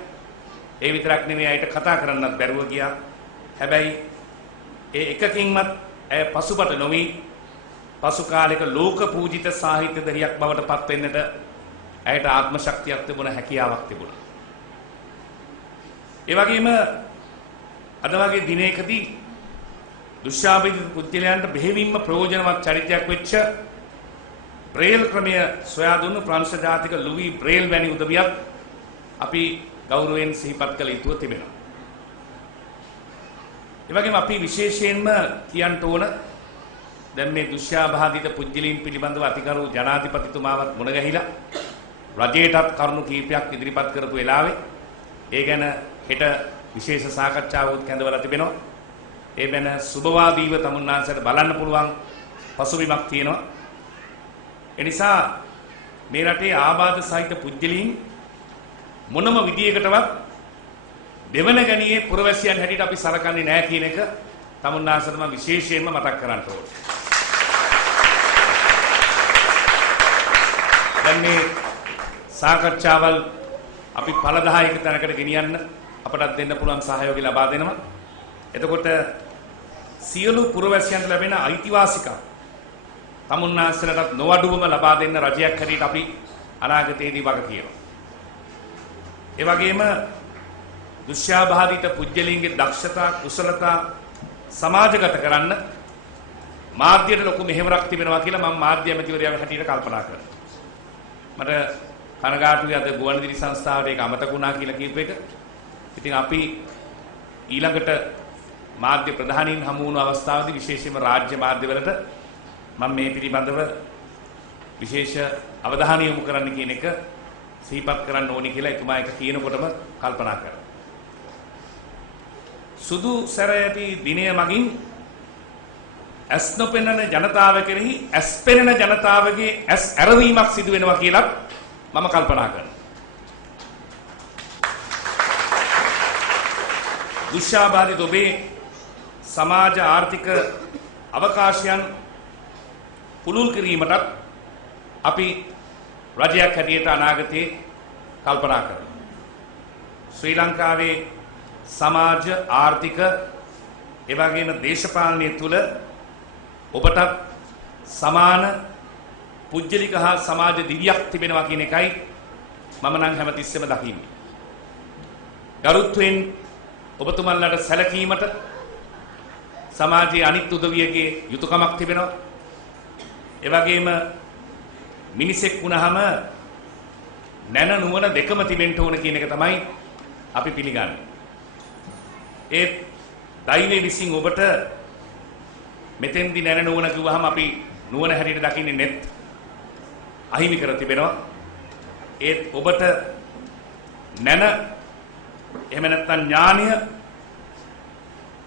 ඒ විතරක් නෙමෙයි ඇයට කතා කරන්නත් බැරුව ගියා. හැබැයි ඒ එකකින්වත් ඇය පසුබට නොවි පසු කාලයක ලෝක පූජිත සාහිත්‍යදරියක් බවට පත් වෙන්නට ඇයට ආත්ම ශක්තියක් තිබුණ, හැකියාවක් තිබුණා. ඒ වගේම අද වගේ දිනයකදී දුෂ්‍යාබාධිත පුද්ගලයන්ට බෙහෙවින්ම ප්‍රයෝජනවත් චරිතයක් වෙච්ච බ්‍රේල් ක්‍රමය සොයා දුන්නු ප්‍රංශ ජාතික ලුවි බ්‍රේල් වැනි උදවියක් අපි ගෞරවයෙන් සිහිපත් කළ යුතුව තිබෙනවා. ඒ වගේම අපි විශේෂයෙන්ම කියන්න ඕන දැන් මේ දුෂ්‍යාබාධිත පුද්ගලයන් පිළිබඳව අතිගරු ජනාධිපතිතුමාවත් මුණ ගැහිලා රජයටත් කරුණු කීපයක් ඉදිරිපත් කරපු වෙලාවේ ඒ ගැන හෙට විශේෂ සාකච්ඡාවක් කැඳවලා තිබෙනවා. ඒ වෙන සුබවාදීව තමුන්නාන්සට බලන්න පුළුවන් පසුබිමක් තියෙනවා. ඒ නිසා මේ රටේ ආබාධ සහිත පුද්ගලයන් මොනම විදියකටවත් දෙවන ගණියේ පුරවැසියන් හැටියට අපි සලකන්නේ නැහැ කියන එක තමුන්නාන්සට මම විශේෂයෙන්ම මතක් කරන්න ඕනේ. දැන් මේ සාකච්ඡාවල් අපි ඵලදායක තැනකට ගෙනියන්න අපටත් දෙන්න පුළුවන් සහයෝගය ලබා දෙනවා. එතකොට සියලු පුරවැසියන්ට ලැබෙන අයිතිවාසිකම් තමුන්නාන්සලටත් නොඅඩුවම ලබා දෙන්න රජයක් හැටියට අපි අනාගතයේදී වග කියනවා. ඒ වගේම දුෂ්‍යාබාධිත පුද්ගලයන්ගේ දක්ෂතා කුසලතා සමාජගත කරන්න මාධ්‍යයට ලොකු මෙහෙවරක් තිබෙනවා කියලා මම මාධ්‍ය ඇමතිවරයාගේ හැටියට කල්පනා කරනවා. මට කනගාටුයි අද ගුවන්විදුලි සංස්ථාවට ඒක අමතක වුණා කියලා කියපු එක. ඉතින් අපි ඊළඟට මාධ්‍ය ප්‍රධානීන් හමු වුණු අවස්ථාවේදී විශේෂයෙන්ම රාජ්‍ය මාධ්‍යවලට මම මේ පිළිබඳව විශේෂ අවධානය යොමු කරන්න කියන එක සිහිපත් කරන්න ඕනි කියලා එතුමා එක කියනකොටම කල්පනා කරා. සුදු සැරයටි දිනය මගින් ඇස් නොපෙනෙන ජනතාව කෙරෙහි ඇස් පෙනෙන ජනතාවගේ ඇස් ඇරවීමක් සිදු වෙනවා කියලා මම කල්පනා කරනවා. දුෂ්‍යාබාධිත ඔබේ සමාජ ආර්ථික අවකාශයන් පුළුල් කිරීමටත් අපි රජයක් හැටියට අනාගතයේ කල්පනා කරනවා. ශ්‍රී ලංකාවේ සමාජ ආර්ථික එවැගේම දේශපාලනය තුළ ඔබට සමාන පුජ්‍යලික හා සමාජ දිවියක් තිබෙනවා කියන එකයි මම නම් හැමතිස්සෙම දකින්නේ. ගරුත්වයෙන් ඔබතුමන්ලට සැලකීමට සමාජයේ අනිත් උදවියගේ යුතුයකමක් තිබෙනවා. ඒ වගේම මිනිසෙක් වුණාම නැන නුවණ දෙකම තිබෙන්න ඕන කියන එක තමයි අපි පිළිගන්නේ. ඒ දෛවයේ විසින් ඔබට මෙතෙන්දි නැන නුවණ කිව්වහම අපි නුවණ හැටියට දකින්නේ net අහිමි කර තිබෙනවා. ඒත් ඔබට නැන එහෙම නැත්නම් ඥානය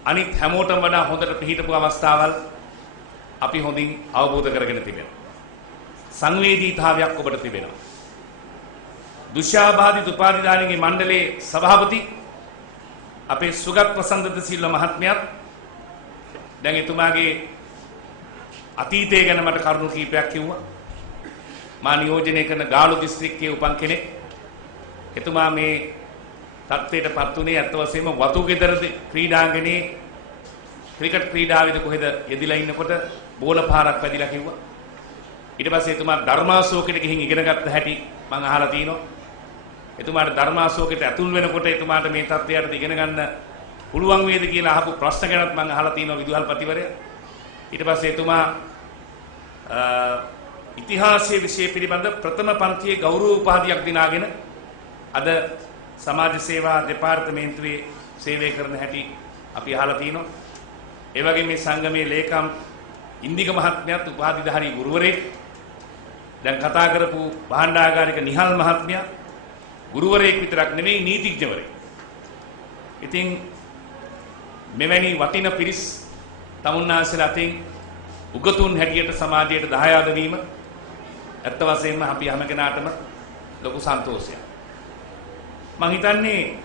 අනිත් හැමෝටම වඩා හොඳට පිළිහිටපු අවස්ථාවල් අපි හොඳින් අවබෝධ කරගෙන තිබෙනවා. සංවේදීතාවයක් ඔබට තිබෙනවා. දුෂ්‍යාබාධිත උපාධිධාරීන්ගේ මණ්ඩලයේ සභාපති අපේ සුගත් වසන්ත සිල්වා මහත්මයාත් දැන් එතුමාගේ අතීතය ගැන මට කරුණු කීපයක් කිව්වා. මා නියෝජනය කරන ගාලු දිස්ත්‍රික්කයේ උපන් කෙනෙක්. එතුමා මේ තත්ත්වයටපත් උනේ අත් වශයෙන්ම වතුගෙදර ක්‍රීඩාංගණයේ ක්‍රිකට් ක්‍රීඩාවේදී කොහෙද යෙදිලා ඉන්නකොට බෝල පාරක් වැදිලා කිව්වා. ඊට පස්සේ එතුමා ධර්මාශෝකයට ගිහින් ඉගෙන ගත්ත හැටි මම අහලා තිනවා. එතුමාට ධර්මාශෝකයට ඇතුල් වෙනකොට එතුමාට මේ තත්ත්වයට ඉගෙන ගන්න පුළුවන් වේද කියලා අහපු ප්‍රශ්න ගැනත් මම අහලා තිනවා විදුහල්පතිවරයා. ඊට පස්සේ එතුමා ඉතිහාසයේ විෂය පිළිබඳ ප්‍රථම පන්තියේ ගෞරව උපාධියක් දිනාගෙන අද සමාජ සේවා දෙපාර්තමේන්තුවේ සේවය කරන හැටි අපි අහලා තිනවා. ඒ වගේම මේ සංගමේ ලේකම් ඉන්දික මහත්මයාත් උපාධිධාරී ගුරුවරයෙක්. දැන් කතා කරපු භාණ්ඩාගාරික නිහල් මහත්මයා ගුරුවරයෙක් විතරක් නෙමෙයි නීතිඥවරයෙක්. ඉතින් මෙවැනි වටින පිරිස් තමුන්නාසලා අතින් උගතුන් හැටියට සමාජයට දහයාද වීම ඇත්ත වශයෙන්ම අපි හැම කෙනාටම ලොකු සන්තෝෂයක්. මම හිතන්නේ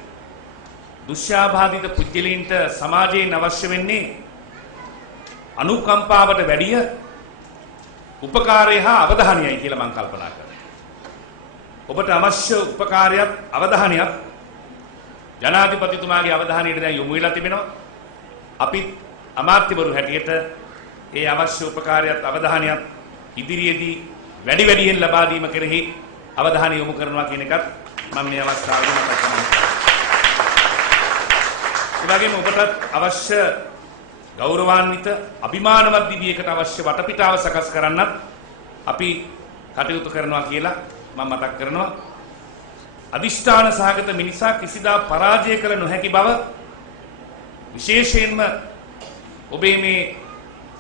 දුෂ්‍යාබාධිත පුද්ගලයන්ට සමාජයෙන් අවශ්‍ය වෙන්නේ අනුකම්පාවට වැඩිය උපකාරය හා අවධානයයි කියලා මම කල්පනා කරනවා. ඔබට අවශ්‍ය උපකාරයක් අවධානයක් ජනාධිපතිතුමාගේ අවධානයට දැන් යොමු වෙලා තිබෙනවා. අපි අමාත්‍යවරු හැටියට ඒ අවශ්‍ය උපකාරයක් අවධානයක් ඉදිරියේදී වැඩි වැඩියෙන් ලබා දීම කෙරෙහි අවධානය යොමු කරනවා කියන එකත් මම මේ අවස්ථාවේදී මතක් කරනවා. ඒ වගේම ඔබට අවශ්‍ය ගෞරවාන්විත අභිමානවත් දිවියකට අවශ්‍ය වටපිටාව සකස් කරන්නත් අපි කටයුතු කරනවා කියලා මම මතක් කරනවා. අදිෂ්ඨාන සහගත මිනිසා කිසිදා පරාජය කළ නොහැකි බව විශේෂයෙන්ම ඔබේ මේ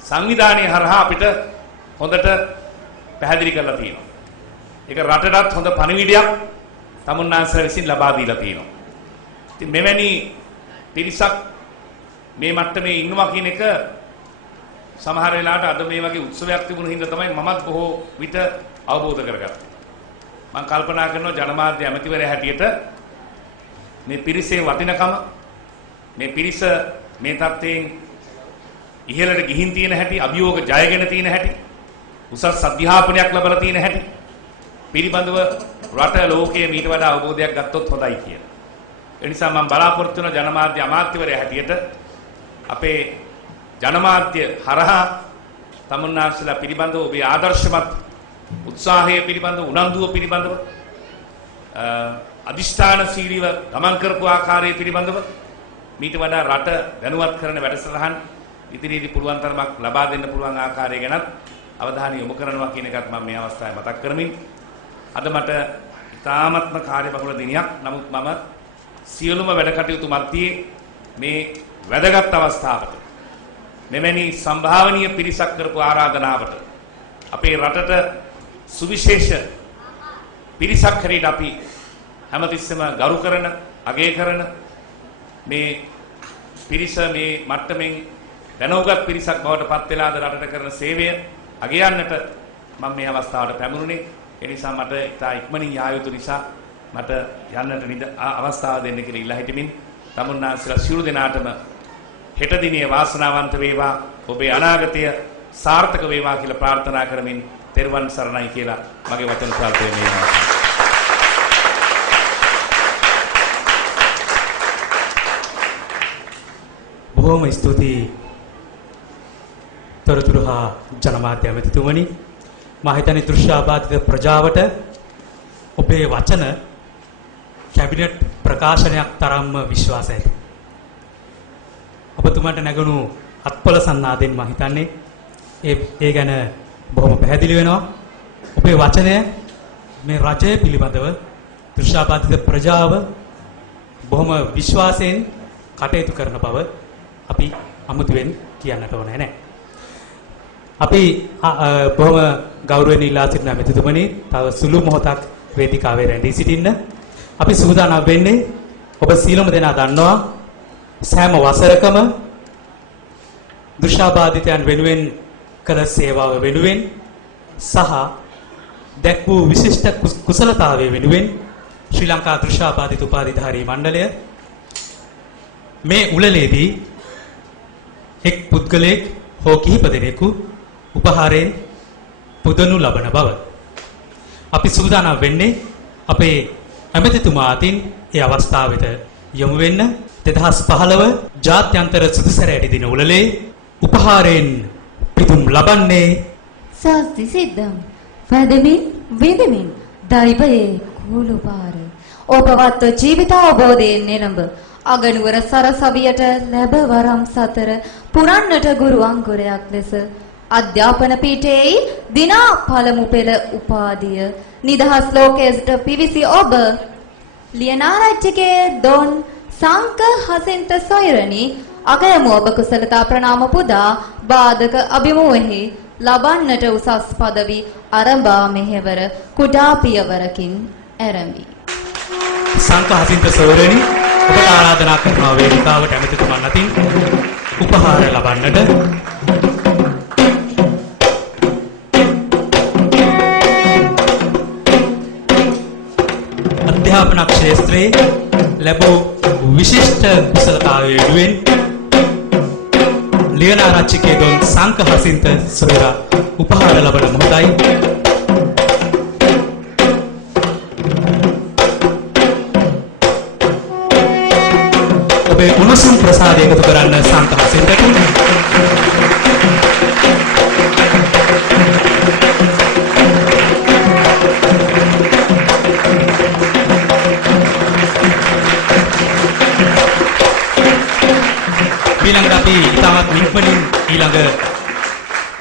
සංවිධානයේ හරහා අපිට හොඳට පැහැදිලි කරලා තියෙනවා. ඒක රටටත් හොඳ පණිවිඩයක් තමුන්නාන්සලා විසින් ලබා දීලා තියෙනවා. ඉතින් මෙවැනි පිරිසක් මේ මට්ටමේ ඉන්නවා කියන එක සමහර වෙලාවට අද මේ වගේ උත්සවයක් තිබුණු හින්දා තමයි මමත් බොහෝ විට අවබෝධ කරගත්තේ. මම කල්පනා කරනවා ජනමාධ්‍ය ඇමතිවරයා හැටියට මේ පිරිසේ වටිනකම මේ පිරිස මේ තත්ත්වයෙන් ඉහළට ගිහින් තියෙන හැටි අභියෝග ජයගෙන තියෙන හැටි උසස් අධ්‍යාපනයක් ලැබලා තියෙන හැටි පිළිබඳව රට ලෝකයේ මීට වඩා අවබෝධයක් ගත්තොත් හොඳයි කියලා. ඒ නිසා මම බලාපොරොත්තු වෙන ජනමාධ්‍ය අමාත්‍යවරයා හැටියට අපේ ජනමාධ්‍ය හරහා තමුන්නාන්සලා පිළිබඳව ඔබේ ආදර්ශමත් උත්සාහය පිළිබඳව උනන්දුව පිළිබඳව අදිෂ්ඨානශීලීව ගමන් කරපු ආකාරය පිළිබඳව මීට වඩා රට දැනුවත් කරන වැඩසටහන් ඉදිරියේදී පුළුවන් තරමක් ලබා දෙන්න පුළුවන් ආකාරය ගැනත් අවධානය යොමු කරනවා කියන එකත් මම මේ අවස්ථාවේ මතක් කරමින් අද මට ඉතාමත්ම කාර්යබහුල දිනයක්. නමුත් මම සියලුම වැඩ කටයුතු මැද්දේ මේ වැදගත් අවස්ථාවට මෙවැනි සම්භාවනීය පිරිසක් කරපු ආරාධනාවට අපේ රටට සුවිශේෂ පිරිසක් හැටියට අපි හැමතිස්සෙම ගරු කරන, අගය කරන මේ පිරිස මේ මට්ටමින් දැනුගත් පිරිසක් බවට පත් වෙලාද රටට කරන සේවය අගයන්නට මම මේ අවස්ථාවට පැමිණුනේ. ඒ නිසා මට ඉතා ඉක්මනින් යා යුතු නිසා මට යන්නට අවස්ථාව දෙන්න කියලා ඉල්ලා හිටමින් තමුන්නාන්සලා සියලු දෙනාටම හෙට දිනේ වාසනාවන්ත වේවා, ඔබේ අනාගතය සාර්ථක වේවා කියලා ප්‍රාර්ථනා කරමින් තෙරුවන් සරණයි කියලා මගේ වචන ස්වල්පය මේ අවසන්. බොහොම ස්තුතියි තොරතුරු හා ජනමාධ්‍ය ඇමතිතුමනි. මා හිතන්නේ දෘශ්‍යාබාධිත ප්‍රජාවට ඔබේ වචන කැබිනට් ප්‍රකාශනයක් තරම්ම විශ්වාසයි. ඔබතුමාට නැගුණු අත්පොළ සන්නාදෙන් මා හිතන්නේ ඒ ගැන බොහොම පැහැදිලි වෙනවා. ඔබේ වචනය මේ රජය පිළිබඳව දෘශ්‍යාබාධිත ප්‍රජාව බොහොම විශ්වාසයෙන් කටයුතු කරන බව අපි අමුතුවෙන් කියන්නට ඕනේ නැහැ. අපි බොහොම ගෞරවයෙන් ඉල්ලා සිටින ඇමතිතුමනි තව සුළු මොහොතක් වේදිකාවේ රැඳී සිටින්න. අපි සූදානම් වෙන්නේ ඔබ සීලම දෙනා දන්නවා සෑම වසරකම දෘශ්‍යාබාධිතයන් වෙනුවෙන් කළ සේවාව වෙනුවෙන් සහ දැක් වූ විශිෂ්ට කුසලතාවය වෙනුවෙන් ශ්‍රී ලංකා දෘශ්‍යාබාධිත උපාධිධාරී මණ්ඩලය මේ උළෙලේදී එක් පුද්ගලයෙක් හෝ කිහිප දෙනෙකු උපහාරයෙන් පුදනු ලබන බව අපි සූදානම් වෙන්නේ අපේ ඇමතිතුමා අතින් ඒ අවස්ථාව වෙත යොමු වෙන්න 2015 ජාත්‍යන්තර සුදුසැරෑටි දින උළෙලේ උපහාරයෙන් පිදුම් ලබන්නේ සාස්ති සිද්ධම් වැදමින් විඳමින් දෛවයේ කුළුපාර ඔබවත් ජීවිතාවබෝධයෙන් නෙළඹ අගනුවර සරසවියට ලැබ වරම් සතර පුරන්නට ගුරු අංකුරයක් ලෙස අධ්‍යාපන පීඨයේ දිනා පළමු පෙළ උපාධිය නිදහස් ලෝකයට පිවිසි ඔබ ලියනාරච්චිගේ දොන් සංක හසින්ත සොයරණි අගයම ඔබ කුසලතා ප්‍රණාම පුදා බාධක අභිමුවෙහි ලබන්නට උසස් පදවි අරඹා මෙහෙවර කුඩා පියවරකින් ඇරඹි. සංක හසින්ත සොයරණි ඔබට ආරාධනා කරනවා වේදිකාවට ඇමතිතුමන් අතින් උපහාර ලබන්නට. අධ්‍යාපන ක්ෂේත්‍රයේ ලැබූ විශිෂ්ට කුසලතාවය වෙනුවෙන් ලියනාරච්චිගේ දොන් සංක හසින්ත සොයරා උපහාර ලබන මොහොතයි ඔබේ උණුසුම් ප්‍රසාදය එකතු කරන්න සංක හසින්තට. ඊළඟට අපි ඉතාමත් නික්මනින් ඊළඟ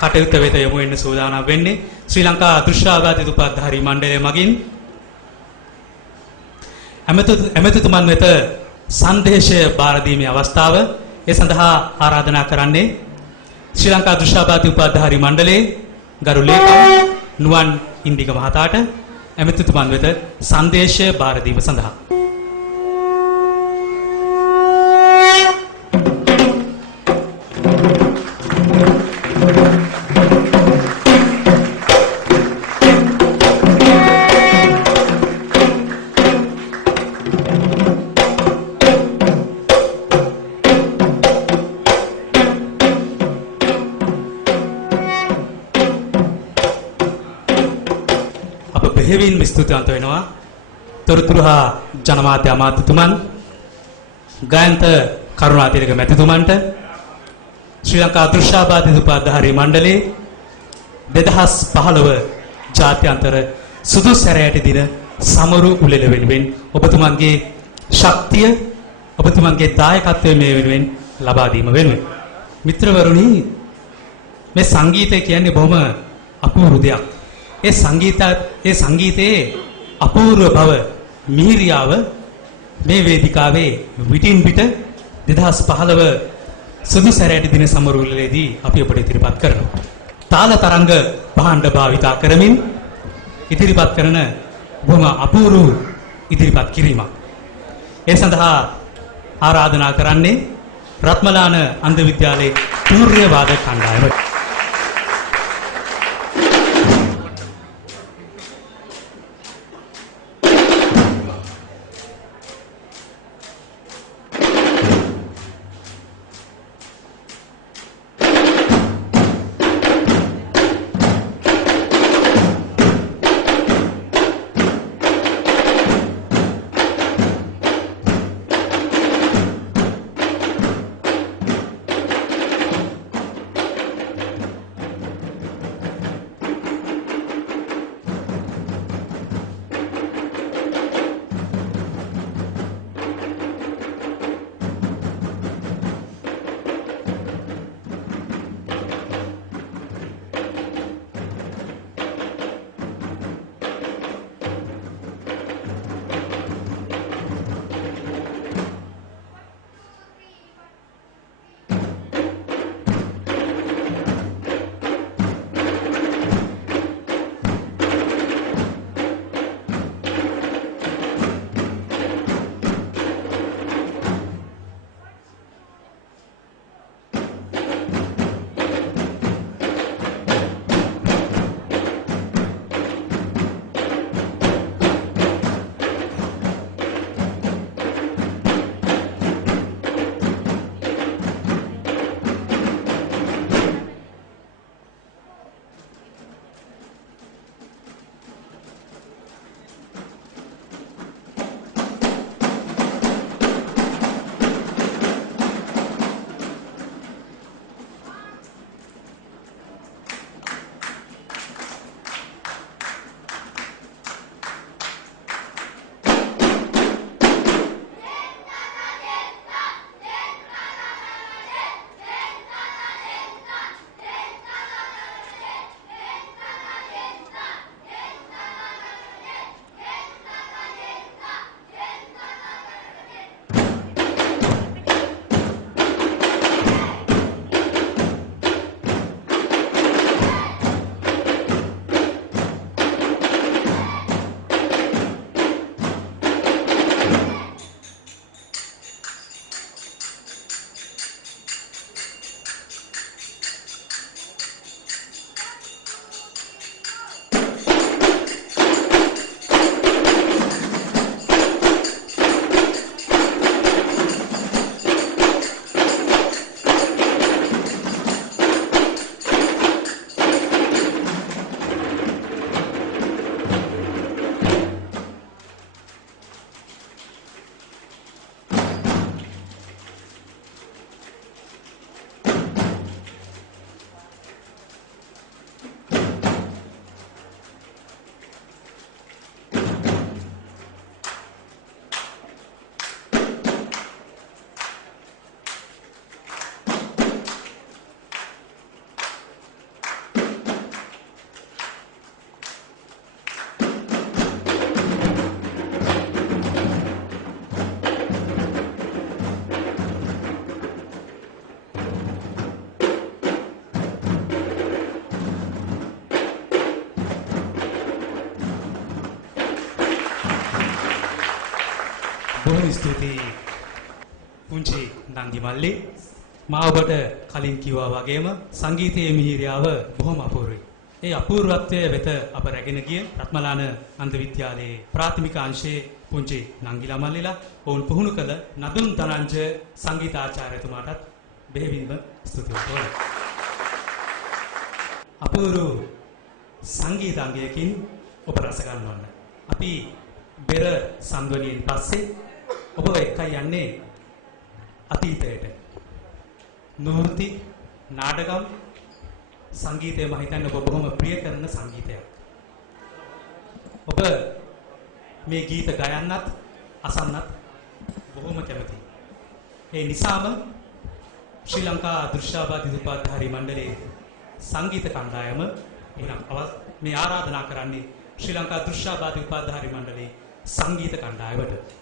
කටයුත්ත වෙත යොමු වෙන්න සූදානම් වෙන්නේ ශ්‍රී ලංකා දෘශ්‍යාබාධිත උපාධිධාරී මණ්ඩලය මගින් ඇමතිතුමන් වෙත සංදේශය බාර දීමේ අවස්ථාව. ඒ සඳහා ආරාධනා කරන්නේ ශ්‍රී ලංකා දෘශ්‍යාබාධිත උපාධිධාරී මණ්ඩලයේ ගරු ලේකම් නුවන් ඉන්දික මහතාට ඇමතිතුමන් වෙත සංදේශය බාර දීම සඳහා. බෙහෙවින් ස්තුතිවන්ත වෙනවා තොරතුරු හා ජනමාධ්‍ය අමාත්‍යතුමන් ගායන්ත කරුණාතිලක මැතිතුමන්ට ශ්‍රී ලංකා දෘශ්‍යාබාධිත උපාධිධාරී මණ්ඩලයේ 2015 ජාත්‍යන්තර සුදුසු සැරෑටි දින සමරු උළෙල වෙනුවෙන් ඔබතුමන්ගේ ශක්තිය ඔබතුමන්ගේ දායකත්වය මේ වෙනුවෙන් ලබා දීම වෙනුවෙන් මිත්‍රවරුනි මේ සංගීතය කියන්නේ බොහොම අපූර්ව දෙයක්. ඒ සංගීතයේ අපූර්ව බව මිහිරියාව මේ වේදිකාවේ විටින් පිට 2015 සුදුසු සැරෑටි දින සමරුවලදී අපි ඔබට ඉදිරිපත් කරනවා. තාල තරංග භාණ්ඩ භාවිතා කරමින් ඉදිරිපත් කරන බොහොම අපූර්ව ඉදිරිපත් කිරීමක්. ඒ සඳහා ආරාධනා කරන්නේ රත්මලාන අන්ධ විද්‍යාලයේ තූර්ය වාදක කණ්ඩායම. බොහොම ස්තුතියි පුංචි නංගි මල්ලි. මා ඔබට කලින් කිව්වා වගේම සංගීතයේ මිහිරියාව බොහොම අපූර්වයි. ඒ අපූර්වත්වය වෙත අප රැගෙන ගිය රත්මලාන අන්ධ විද්‍යාලයේ ප්‍රාථමික අංශයේ පුංචි නංගිලා මල්ලිලා ඔවුන් පුහුණු කළ නදුම් ධනංජය සංගීතාචාර්යතුමාටත් බෙහෙවින්ම ස්තුතිවන්ත වෙනවා. අපූර්ව සංගීතාංගයකින් ඔබ රස ගන්නවන්න. අපි බෙර සංගණයෙන් පස්සේ ඔබ එක්කයි යන්නේ අතීතයට. නෘත්‍ය නාටකම් සංගීතය මම හිතන්නේ ඔබ බොහොම ප්‍රිය කරන සංගීතයක්. ඔබ මේ ගීත ගයන්නත් අසන්නත් බොහොම කැමතියි. ඒ නිසාම ශ්‍රී ලංකා දෘශ්‍යාබාධිත උපාධිධාරී මණ්ඩලයේ සංගීත කණ්ඩායම මේ ආරාධනා කරන්නේ ශ්‍රී ලංකා දෘශ්‍යාබාධිත උපාධිධාරී මණ්ඩලයේ සංගීත කණ්ඩායමට.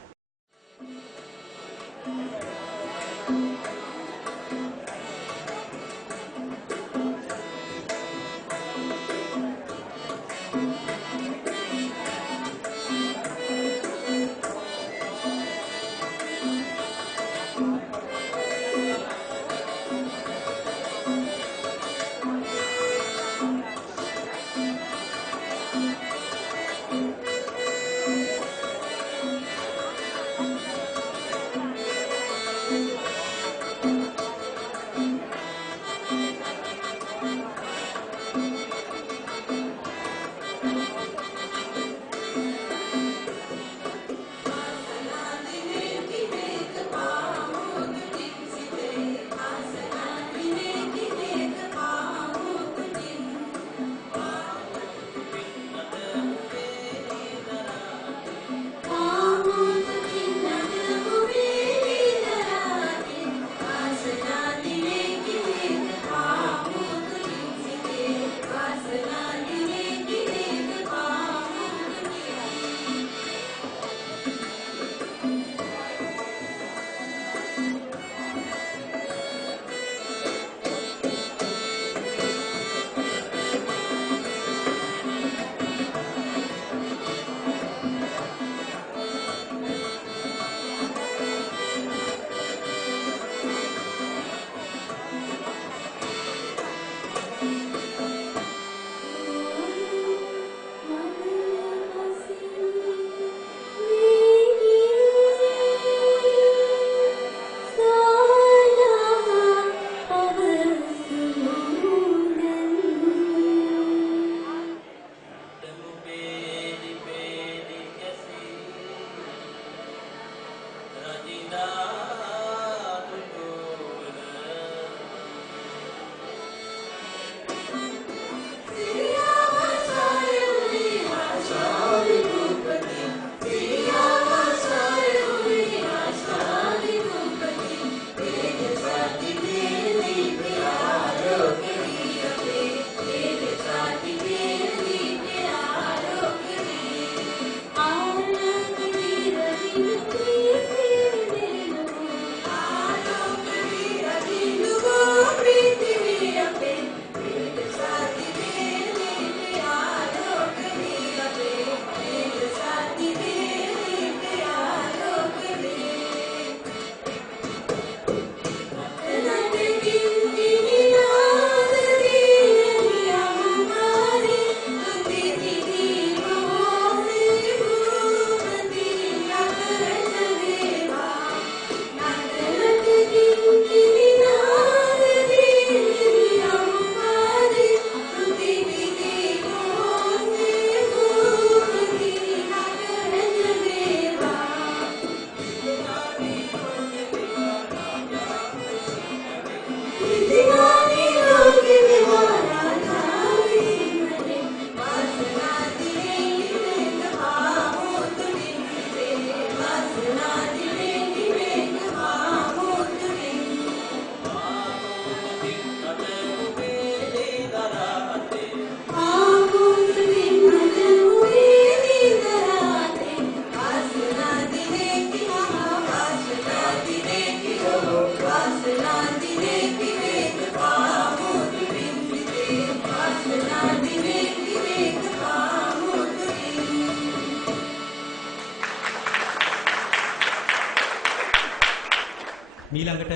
මීළඟට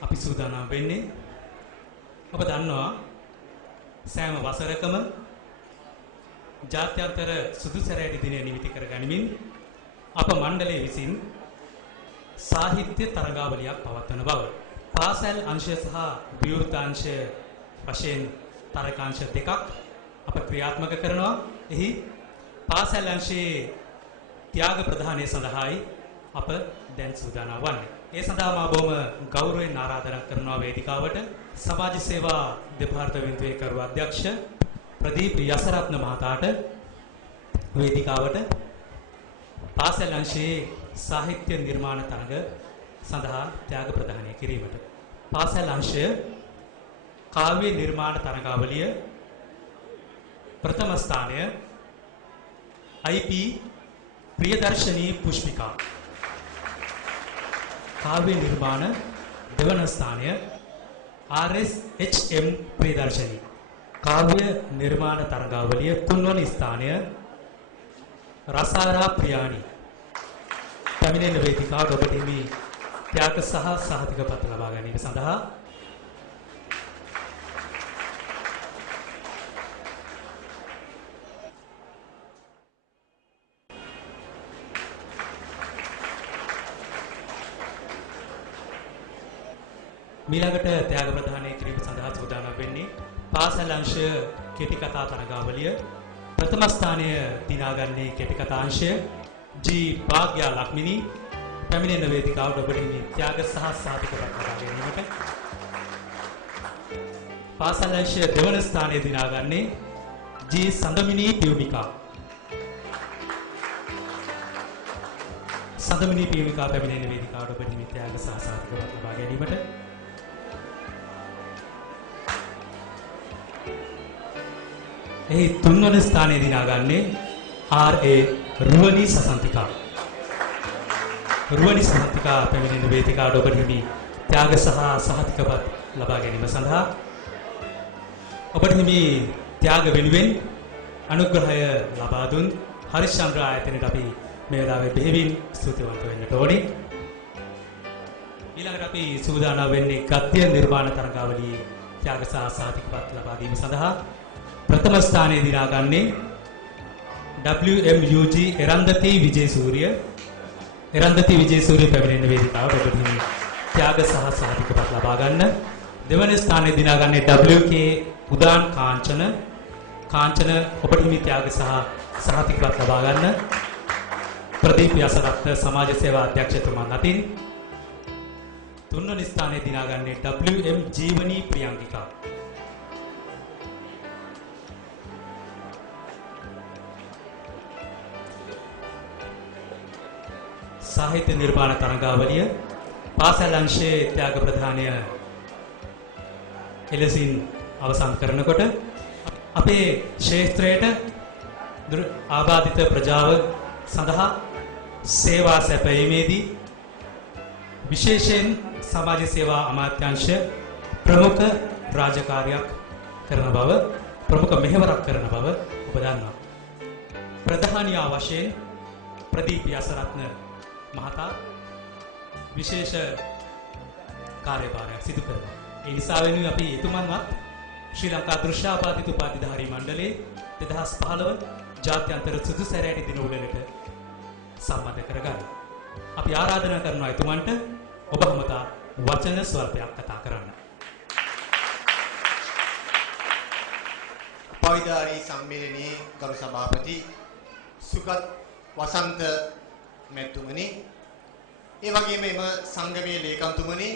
අපි සූදානම් වෙන්නේ ඔබ දන්නවා සෑම වසරකම ජාත්‍යන්තර සුදු සැරෑටි දිනය නිමිති කර ගනිමින් අප මණ්ඩලය විසින් සාහිත්‍ය තරගාවලියක් පවත්වන බව පාසල් අංශය සහ විවෘත අංශය වශයෙන් තරගාංශ දෙකක් අප ක්‍රියාත්මක කරනවා. එහි පාසල් අංශයේ ත්‍යාග ප්‍රදානය සඳහායි අප දැන් සූදානම් වන්නේ. ඒ සඳහා මා බොහොම ගෞරවයෙන් ආරාධනා කරනවා වේදිකාවට සමාජ සේවා දෙපාර්තමේන්තුවේ කරු අධ්‍යක්ෂ ප්‍රදීප් යසරත්න මහතාට වේදිකාවට පාසල් අංශයේ සාහිත්‍ය නිර්මාණ තරග සඳහා ත්‍යාග ප්‍රදානය කිරීමට පාසල් අංශය කාව්‍ය නිර්මාණ තරගාවලිය ප්‍රථම ස්ථානය IP ප්‍රියදර්ශනී පුෂ්පිකා කාව්‍ය නිර්මාණ දෙවන ස්ථානය RSHM ප්‍රියදර්ශනී කාව්‍ය නිර්මාණ තරගාවලිය තුන්වන ස්ථානය රසාරා ප්‍රියානි පැමිණෙන වේදිකාවට ඔබට හිමි ත්‍යාග සහ සහතික පත් ලබා ගැනීම සඳහා මීළඟට ත්‍යාග ප්‍රදානය කිරීම සඳහා සූදානම් වෙන්නේ පාසල් අංශ කෙටි කතා තරගාවලිය ප්‍රථම ස්ථානය දිනාගන්නේ කෙටි කතා අංශය ජී භාග්‍යා ලක්මිනී පැමිණෙන වේදිකාවට ඔබට මේ ත්‍යාග සහ සහතික පත් ලබා ගැනීමට පාසල් අංශය දෙවන ස්ථානය දිනාගන්නේ ජී සඳමිනී පියුමිකා සඳමිනී පියුමිකා පැමිණෙන වේදිකාවට ඔබට මේ ත්‍යාග සහ සහතික පත් ලබා ගැනීමට එහි තුන්වන ස්ථානය දිනාගන්නේ ආර්.ඒ. රුවනි සසන්තිකා. රුවනි සසන්තිකා පැමිණෙන වේදිකාවට ඔබට හිමි ත්‍යාග සහ සහතිකපත් ලබා ගැනීම සඳහා ඔබට හිමි ත්‍යාග වෙනුවෙන් අනුග්‍රහය ලබා දුන් හරිශ්චන්ද්‍ර ආයතනයට අපි මේ වෙලාවේ බෙහෙවින් ස්තුතිවන්ත වෙන්නට ඕනේ. ඊළඟට අපි සූදානම් වෙන්නේ ගද්‍ය නිර්මාණ තරගාවලියේ ත්‍යාග සහ සහතිකපත් ලබා දීම සඳහා ප්‍රථම ස්ථානයේ දිනාගන්නේ WMUG එරන්දති විජේසූරිය පැමිණෙන වේදිකාවට ඔබට හිමි ත්‍යාග සහ සහතිකපත් ලබා ගන්න. දෙවන ස්ථානයේ දිනාගන්නේ WK උදාන් කාංචන ඔබට හිමි ත්‍යාග සහ සහතිකපත් ලබා ගන්න. ප්‍රදීප් යසරත්න සමාජ සේවා අධ්‍යක්ෂතුමන් අතින් තුන්වන ස්ථානයේ දිනාගන්නේ WM ජීවනී ප්‍රියංගිකා. සාහිත්‍ය නිර්මාණ තරගාවලිය පාසල් අංශයේ ත්‍යාග ප්‍රදානය එලෙසින් අවසන් කරනකොට අපේ ක්ෂේත්‍රයට ආබාධිත ප්‍රජාව සඳහා සේවා සැපයීමේදී විශේෂයෙන් සමාජ සේවා අමාත්‍යාංශ ප්‍රමුඛ රාජකාරියක් කරන බව ප්‍රමුඛ මෙහෙවරක් කරන බව ඔබ දන්නවා. ප්‍රධානියා වශයෙන් ප්‍රදීප් යසරත්න මහතා විශේෂ කාර්යභාරයක් සිදු කරනවා. ඒ නිසා වෙනුවෙන් අපි එතුමන්වත් ශ්‍රී ලංකා දෘශ්‍යාබාධිත උපාධිධාරී මණ්ඩලයේ 2015 ජාත්‍යන්තර සුදු සැරෑටි දිනවලට සම්බන්ධ කරගන්න. අපි ආරාධනා කරනවා එතුමන්ට ඔබ හමුදා වචන ස්වල්පයක් කතා කරන්න. උපාධිධාරී සම්මේලනයේ ගරු සභාපති සුගත් වසන්ත මෙතුමනි, ඒ වගේම එම සංගමයේ ලේකම්තුමනි,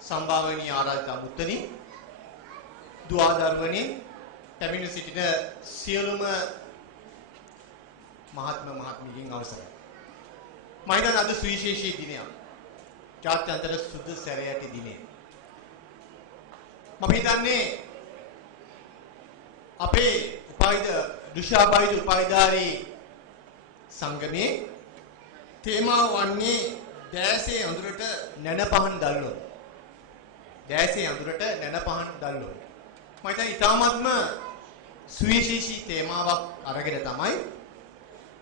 සම්භාවනීය ආරාධිත මුත්තනි, දුආදරුවනි, පැමිණ සිටින සියලුම මහත්මීගෙන් අවසරයි. මම හිතන්නේ අද සුවිශේෂී දිනයක්. ජාත්‍යන්තර සුදු සැරයටි දිනය. මම හිතන්නේ අපේ දෘශ්‍යාබාධිත උපාධිධාරී සංගමයේ තේමාව වන්නේ දැසේ අඳුරට නැන පහන් දැල්වන. දැසේ අඳුරට නැන පහන් දැල්වන. මම හිතන්නේ ඊටාත්ම සුවිශේෂී තේමාවක් අරගෙන තමයි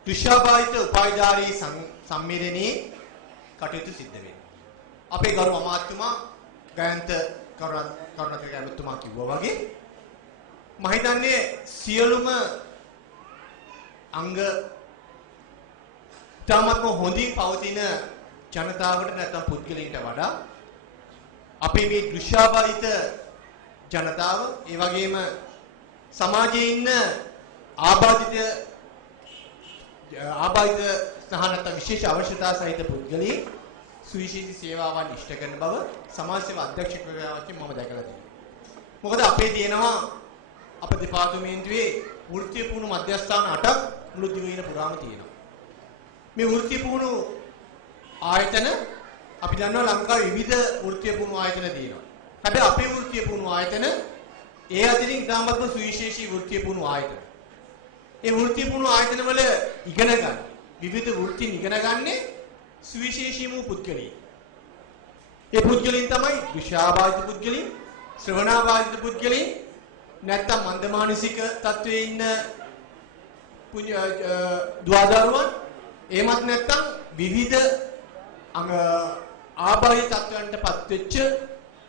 දෘශ්‍යාබාධිත උපාධිධාරී සම්මේලනයේ කටයුතු සිද්ධ වෙන්නේ. අපේ ගරු අමාත්‍යතුමා ගයන්ත කරුණාතිලක ඇමතුමා කිව්වා වගේ මම හිතන්නේ සියලුම අංග තාමත්ම හොඳින් පවතින ජනතාවට නැත්නම් පුද්ගලයන්ට වඩා අපේ මේ දෘශ්‍යාබාධිත ජනතාව, ඒ වගේම සමාජයේ ඉන්න ආබාධිත සහ නැත්නම් විශේෂ අවශ්‍යතා සහිත පුද්ගලයන් සුවිශේෂී සේවාවන් ඉෂ්ට කරන බව සමාජ සේවා අධ්‍යක්ෂකවරයාගෙන් මම දැකලා තියෙනවා. මොකද අපේ තියෙනවා අප දෙපාර්තමේන්තුවේ වෘත්තීය පුහුණු මධ්‍යස්ථාන 8ක් මුළු දිවයින පුරාම තියෙනවා. මේ වෘත්තීය පුහුණු ආයතන අපි දන්නවා ලංකාවේ විවිධ වෘත්තීය පුහුණු ආයතන තියෙනවා. හැබැයි අපේ වෘත්තීය පුහුණු ආයතන ඒ අතරින් ඉතාමත්ම සුවිශේෂී වෘත්තීය පුහුණු ආයතන. ඒ වෘත්තීය පුහුණු ආයතන වල ඉගෙන ගන්න විවිධ වෘත්තීන් ඉගෙන ගන්නේ සුවිශේෂී වූ පුද්ගලයන්. ඒ පුද්ගලයන් තමයි දෘශ්‍යාබාධිත පුද්ගලයන්, ශ්‍රවණාබාධිත පුද්ගලයන්, නැත්නම් මන්දමානසික තත්වයේ ඉන්න දුවදරුවන්, එහෙමත් නැත්නම් විවිධ ආබාධිත තත්ත්වයන්ටපත් වෙච්ච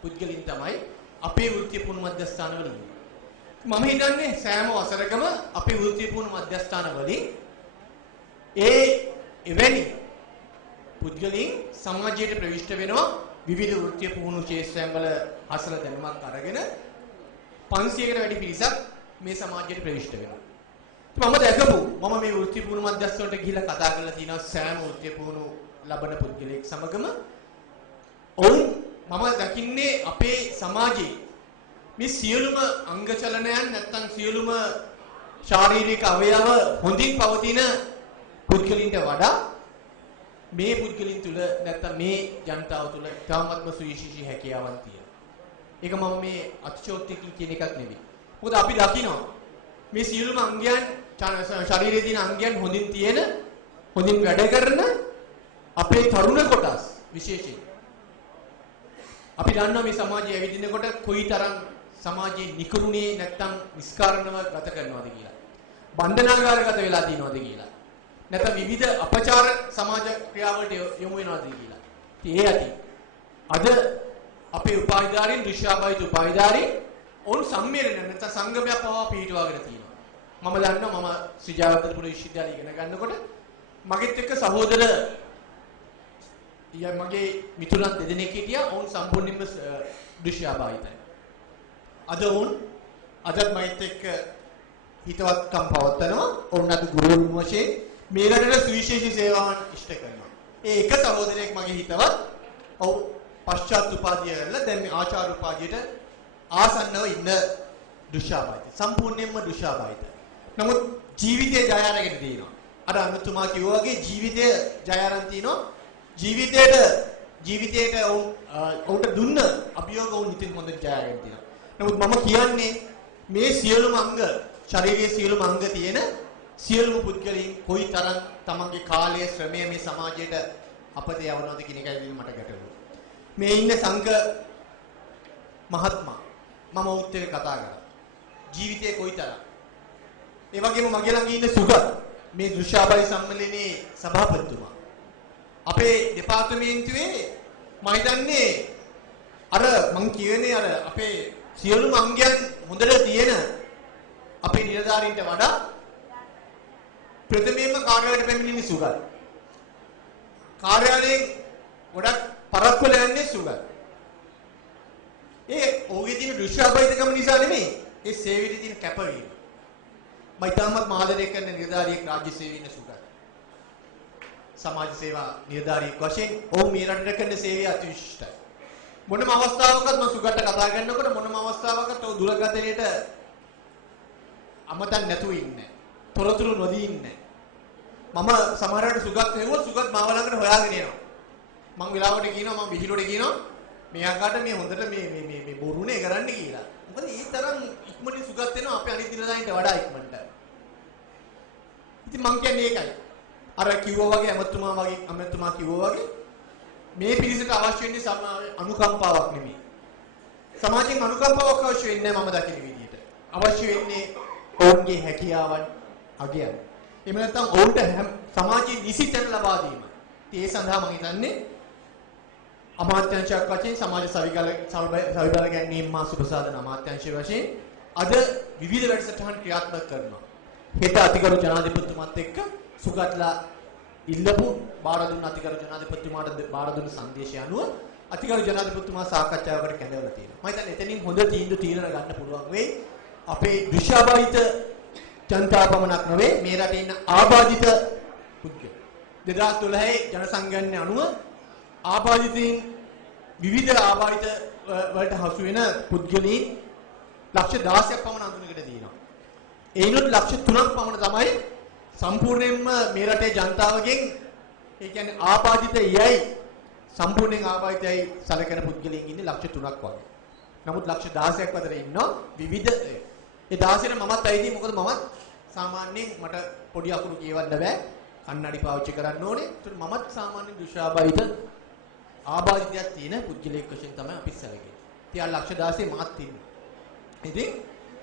පුද්ගලින් තමයි අපේ වෘත්තීය පුහුණු මධ්‍යස්ථානවල ඉන්නේ. මම හිතන්නේ සෑම වසරකම අපේ වෘත්තීය පුහුණු මධ්‍යස්ථානවලින් එවැනි පුද්ගලින් සමාජයට ප්‍රවිෂ්ඨ වෙනවා විවිධ වෘත්තීය පුහුණු ක්ෂේත්‍රයන් වල අසල දැනුමක් අරගෙන 500කට වැඩි පිරිසක් මේ සමාජයට ප්‍රවිෂ්ඨ වෙනවා. මම දැකපු මම මේ වෘත්තීය පුහුණු මධ්‍යස්ථානවලට ගිහිල්ලා කතා කරලා තියෙනවා සෑම වෘත්තීය පුහුණු ලබන පුද්ගලයෙක් සමගම ඔවුන් මම දකින්නේ අපේ සමාජයේ මේ සියලුම අංග චලනයන් නැත්තම් සියලුම ශාරීරික අවයව හොඳින් පවතින පුද්ගලින්ට වඩා මේ පුද්ගලින් තුල නැත්තම් මේ ජනතාව තුල තාමත්ම සුවිශේෂී හැකියාවක් තියෙනවා. ඒක මම මේ අතිශෝක්තියකින් කියන එකක් නෙවෙයි. මොකද අපි දකිනවා මේ සියලුම අංගයන් ශරීරයේ තියෙන අංගයන් හොඳින් වැඩ කරන අපේ තරුණ කොටස් විශේෂයෙන් අපි දන්නවා මේ සමාජයේ ඇවිදිනකොට කොයිතරම් සමාජයේ නිකරුණේ නැත්තම් නිස්කාරණව ගත කරනවද කියලා. බන්ධනාගාරගත වෙලා තියෙනවද කියලා. නැත්නම් විවිධ අපචාර සමාජ ක්‍රියාවලට යොමු වෙනවද කියලා. ඉතින් ඒ ඇති. අද අපේ උපාධිධාරීන් දෘශ්‍යාභාවිත උපාධිධාරීන් ඔවුන් සම්මේලන නැත්නම් සංගමයක් පවා පිටවගෙන තියෙනවා. මම දන්නවා මම ශ්‍රීජයවර්ධනපුර විශ්වවිද්‍යාලය ඉගෙන ගන්නකොට මගෙත් එක්ක සහෝදර මගේ මිතුරන් දෙදෙනෙක් හිටියා. ඔවුන් සම්පූර්ණයෙන්ම දෘශ්‍යාභාවිතයි. අද ඔවුන් අදත් මයිත් එක්ක හිතවත්කම් පවත්වනවා. ඔවුන් අද ගුරුවරුන් වශයෙන් මේ රටේ සුවිශේෂී සේවාවන් ඉෂ්ට කරනවා. ඒ එක සහෝදරයෙක් මගේ හිතවත් ඔව් පශ්චාත් උපාධිය කරලා දැන් මේ ආචාර්ය උපාධියට ආසන්නව ඉන්න දෘශ්‍යාභාවිත. සම්පූර්ණයෙන්ම දෘශ්‍යාභාවිත. නමුත් ජීවිතේ ජය අරගෙන තියෙනවා. අර අනුතුමා කිව්වා වගේ ජීවිතය ජය අරන් තිනවා. ජීවිතයට ඔවුන්ට දුන්න අභියෝග වුන් ඉතින් හොඳට ජය අරගෙන තියෙනවා. නමුත් මම කියන්නේ මේ සියලුම අංග ශාරීරික සියලුම අංග තියෙන සියලුම පුද්ගලයන් කොයිතරම් තමන්ගේ කාලය ශ්‍රමය මේ සමාජයට අපත යවනවද කියන එකයි මට ගැටලුව. මේ ඉන්න සංඝ මහත්මයා මම ඔහුත් එක්ක කතා කරා. ජීවිතේ කොයිතරම්. ඒ වගේම මගේ ළඟ ඉන්න සුගත් මේ දෘශ්‍යාභාවි සම්මේලනයේ සභාපතිතුමා. අපේ දෙපාර්තමේන්තුවේ මම හිතන්නේ අර මං කියන්නේ අර අපේ සියලුම අංගයන් හොඳට තියෙන අපේ නිලධාරීන්ට වඩා ප්‍රථමයෙන්ම කාර්යාලයට පැමිණෙන්නේ සුගත්. කාර්යාලයෙන් ගොඩක් පරක්කු ලැන්නේ සුගත්. ඒ ඔහුගේ තියෙන දෘශ්‍යාභාවිතකම නිසා නෙමෙයි. ඒ සේවයේ තියෙන කැපවීම. මම ඊටමත් මහාදරය කරන නිලධාරියෙක් රාජ්‍ය සේවයේ ඉන්න සුගත්. සමාජ සේවා නිලධාරියෙක් වශයෙන් ඔහු මේ රටට කරන සේවය අතිවිශිෂ්ටයි. මොනම අවස්ථාවකත් මම සුගත්ට කතා කරනකොට මොනම අවස්ථාවකත් ඔහු දුරකථනයේට අමතන් නැතුව ඉන්නේ. තොරතුරු නොදී ඉන්නේ. මම සමහරවිට සුගත් හෙව්වොත් සුගත් මාව ළඟට හොයාගෙන එනවා. මං වෙලාවට කියනවා මම විහිළුවට කියනවා මෙයාකට මේ හොඳට මේ බොරුනේ කරන්න කියලා. මොකද ඒ තරම් ඉක්මනින් සුගත් වෙනවා අපේ අනිත් දිනදායින්ට වඩා ඉක්මනට. ඉතින් මං කියන්නේ ඒකයි. අර කිව්වා වගේ අමතුමා කිව්වා වගේ මේ පිරිසට අවශ්‍ය වෙන්නේ අනුකම්පාවක් නෙමෙයි. සමාජයෙන් අනුකම්පාවක් අවශ්‍ය වෙන්නේ නැහැ මම දකින විදිහට. අවශ්‍ය වෙන්නේ ඔවුන්ගේ හැකියාවන් අගයන්. එහෙම නැත්නම් ඔවුන්ට සමාජයේ නිසි තැන ලබා දීම. ඒ සඳහා මම හිතන්නේ අමාත්‍යාංශයක් වශයෙන් සමාජ සවිබල ගැනීම මා සුබසාධන අමාත්‍යාංශය වශයෙන් අද විවිධ වැඩසටහන් ක්‍රියාත්මක කරනවා. හෙට අතිගරු ජනාධිපතිතුමාත් එක්ක සුගත්ලා ඉල්ලපු බාර දුන්න අතිගරු ජනාධිපතිතුමාට බාර දුන්න සංදේශය අනුව අතිගරු ජනාධිපතිතුමා සාකච්ඡාවකට කැඳවලා තියෙනවා. මම හිතන්නේ එතනින් හොඳ තීන්දුව ගන්න පුළුවන් වෙයි. අපේ දෘශ්‍යාභාවිත ජනතාව පමණක් නෙවෙයි මේ රටේ ඉන්න ආබාධිත පුද්ගලයන් 2012 ජනසංගණනය අනුව ආබාධිතයින් විවිධ ආබාධිත වලට හසු වෙන පුද්ගලයන් ලක්ෂ 16ක් පමණ අඳුනකට තියෙනවා. ඒනොත් ලක්ෂ 3ක් පමණ තමයි සම්පූර්ණයෙන්ම මේ රටේ ජනතාවගෙන් ඒ කියන්නේ ආබාධිතයයි සම්පූර්ණයෙන් ආබාධිතයයි සැලකෙන පුද්ගලයන් ඉන්නේ ලක්ෂ 3ක් වගේ. නමුත් ලක්ෂ 16ක් අතර ඉන්නවා විවිධ ඒ 16ට මමත් ඇයිදී මොකද මමත් සාමාන්‍යයෙන් මට පොඩි අකුරු කියවන්න බෑ. කන්නඩි පාවිච්චි කරන්න ඕනේ. ඒත් මමත් සාමාන්‍ය දෘශ්‍යාභාවිත ආබාධිතයක් තියෙන පුද්ගලයෙක් වශයෙන් තමයි අපි සැලකෙන්නේ. ඉතින් ලක්ෂ 16 මාත් ඉන්නේ. ඉතින්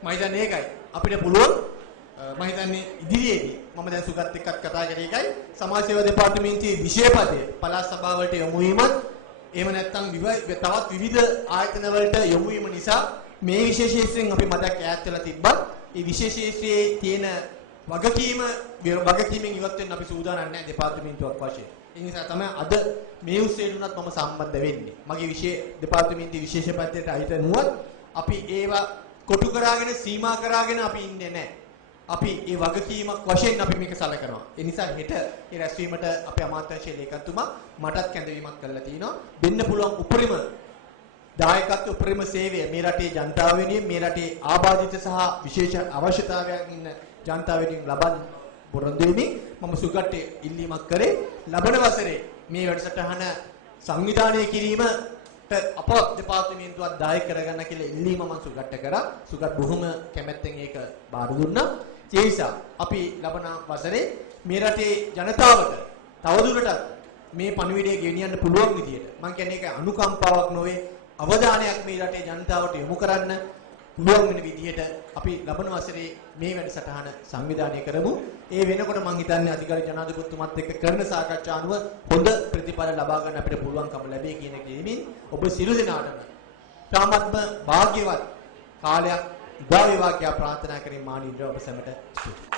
මම හිතන්නේ ඒකයි. අපිට පුළුවන් මම හිතන්නේ ඉදිරියේදී මම දැන් සුගත් එක්කත් කතා කරේ එකයි සමාජ සේවා දෙපාර්තමේන්තුවේ විෂයපදයේ පළාත් සභාවලට යොමු වීමත් එහෙම නැත්නම් තවත් විවිධ ආයතන වලට යොමු වීම නිසා මේ විශේෂයෙන් අපි මතක් ඈත් වෙලා තිබ්බත් ඒ විශේෂයේ තියෙන වගකීමෙන් ඉවත් වෙන්න අපි සූදානම් නැහැ දෙපාර්තමේන්තුවක් වශයෙන්. ඒ නිසා තමයි අද මේ උත්සවයට උනත් මම සම්බන්ධ වෙන්නේ. මගේ දෙපාර්තමේන්තුවේ විශේෂ පැත්තට අයිත නුවත් අපි ඒවා කොටු කරාගෙන සීමා කරාගෙන අපි ඉන්නේ නැහැ. අපි ඒ වගකීමක් වශයෙන් අපි මේක සැලකනවා. ඒ නිසා හෙට ඒ රැස්වීමට අපේ අමාත්‍යාංශයේ ලේකම්තුමා මටත් කැඳවීමක් කරලා තිනවා. දෙන්න පුළුවන් උපරිම දායකත්ව උපරිම සේවය මේ රටේ ජනතාව වෙනුවෙන් මේ රටේ ආබාධිත සහ විශේෂ අවශ්‍යතාවයන් ඉන්න ජනතාව වෙනුවෙන් ලබන පොරොන්දු වෙමින් මම සුගට්ට ඉල්ලීමක් කරේ ලබන වසරේ මේ වැඩසටහන සංවිධානය කිරීමට අප දෙපාර්තමේන්තුවක් දායක කරගන්න කියලා ඉල්ලීම මම සුගට්ට කරා. සුගත් බොහොම කැමැත්තෙන් ඒක බාර දුන්නා. ඒ නිසා අපි ලබන වසරේ මේ රටේ ජනතාවට තවදුරටත් මේ පණිවිඩය ගෙනියන්න පුළුවන් විදියට මම කියන්නේ ඒක අනුකම්පාවක් නොවේ අවධානයක් මේ රටේ ජනතාවට යොමු කරන්න පුළුවන් වෙන විදිහට අපි ලබන වසරේ මේ වැඩසටහන සංවිධානය කරමු. ඒ වෙනකොට මම හිතන්නේ අධිකාරී ජනාධිපතිතුමත් එක්ක කරන සාකච්ඡා අනුව හොඳ ප්‍රතිඵල ලබා ගන්න අපිට පුළුවන්කම ලැබේ කියන එක දෙමින් ඔබ සියලු දෙනාටම තාමත්ම වාග්යවත් කාලයක් උදා වේවා කියලා ප්‍රාර්ථනා කරමින් මානීන්ද්‍ර ඔබ සැමට ස්තුතියි.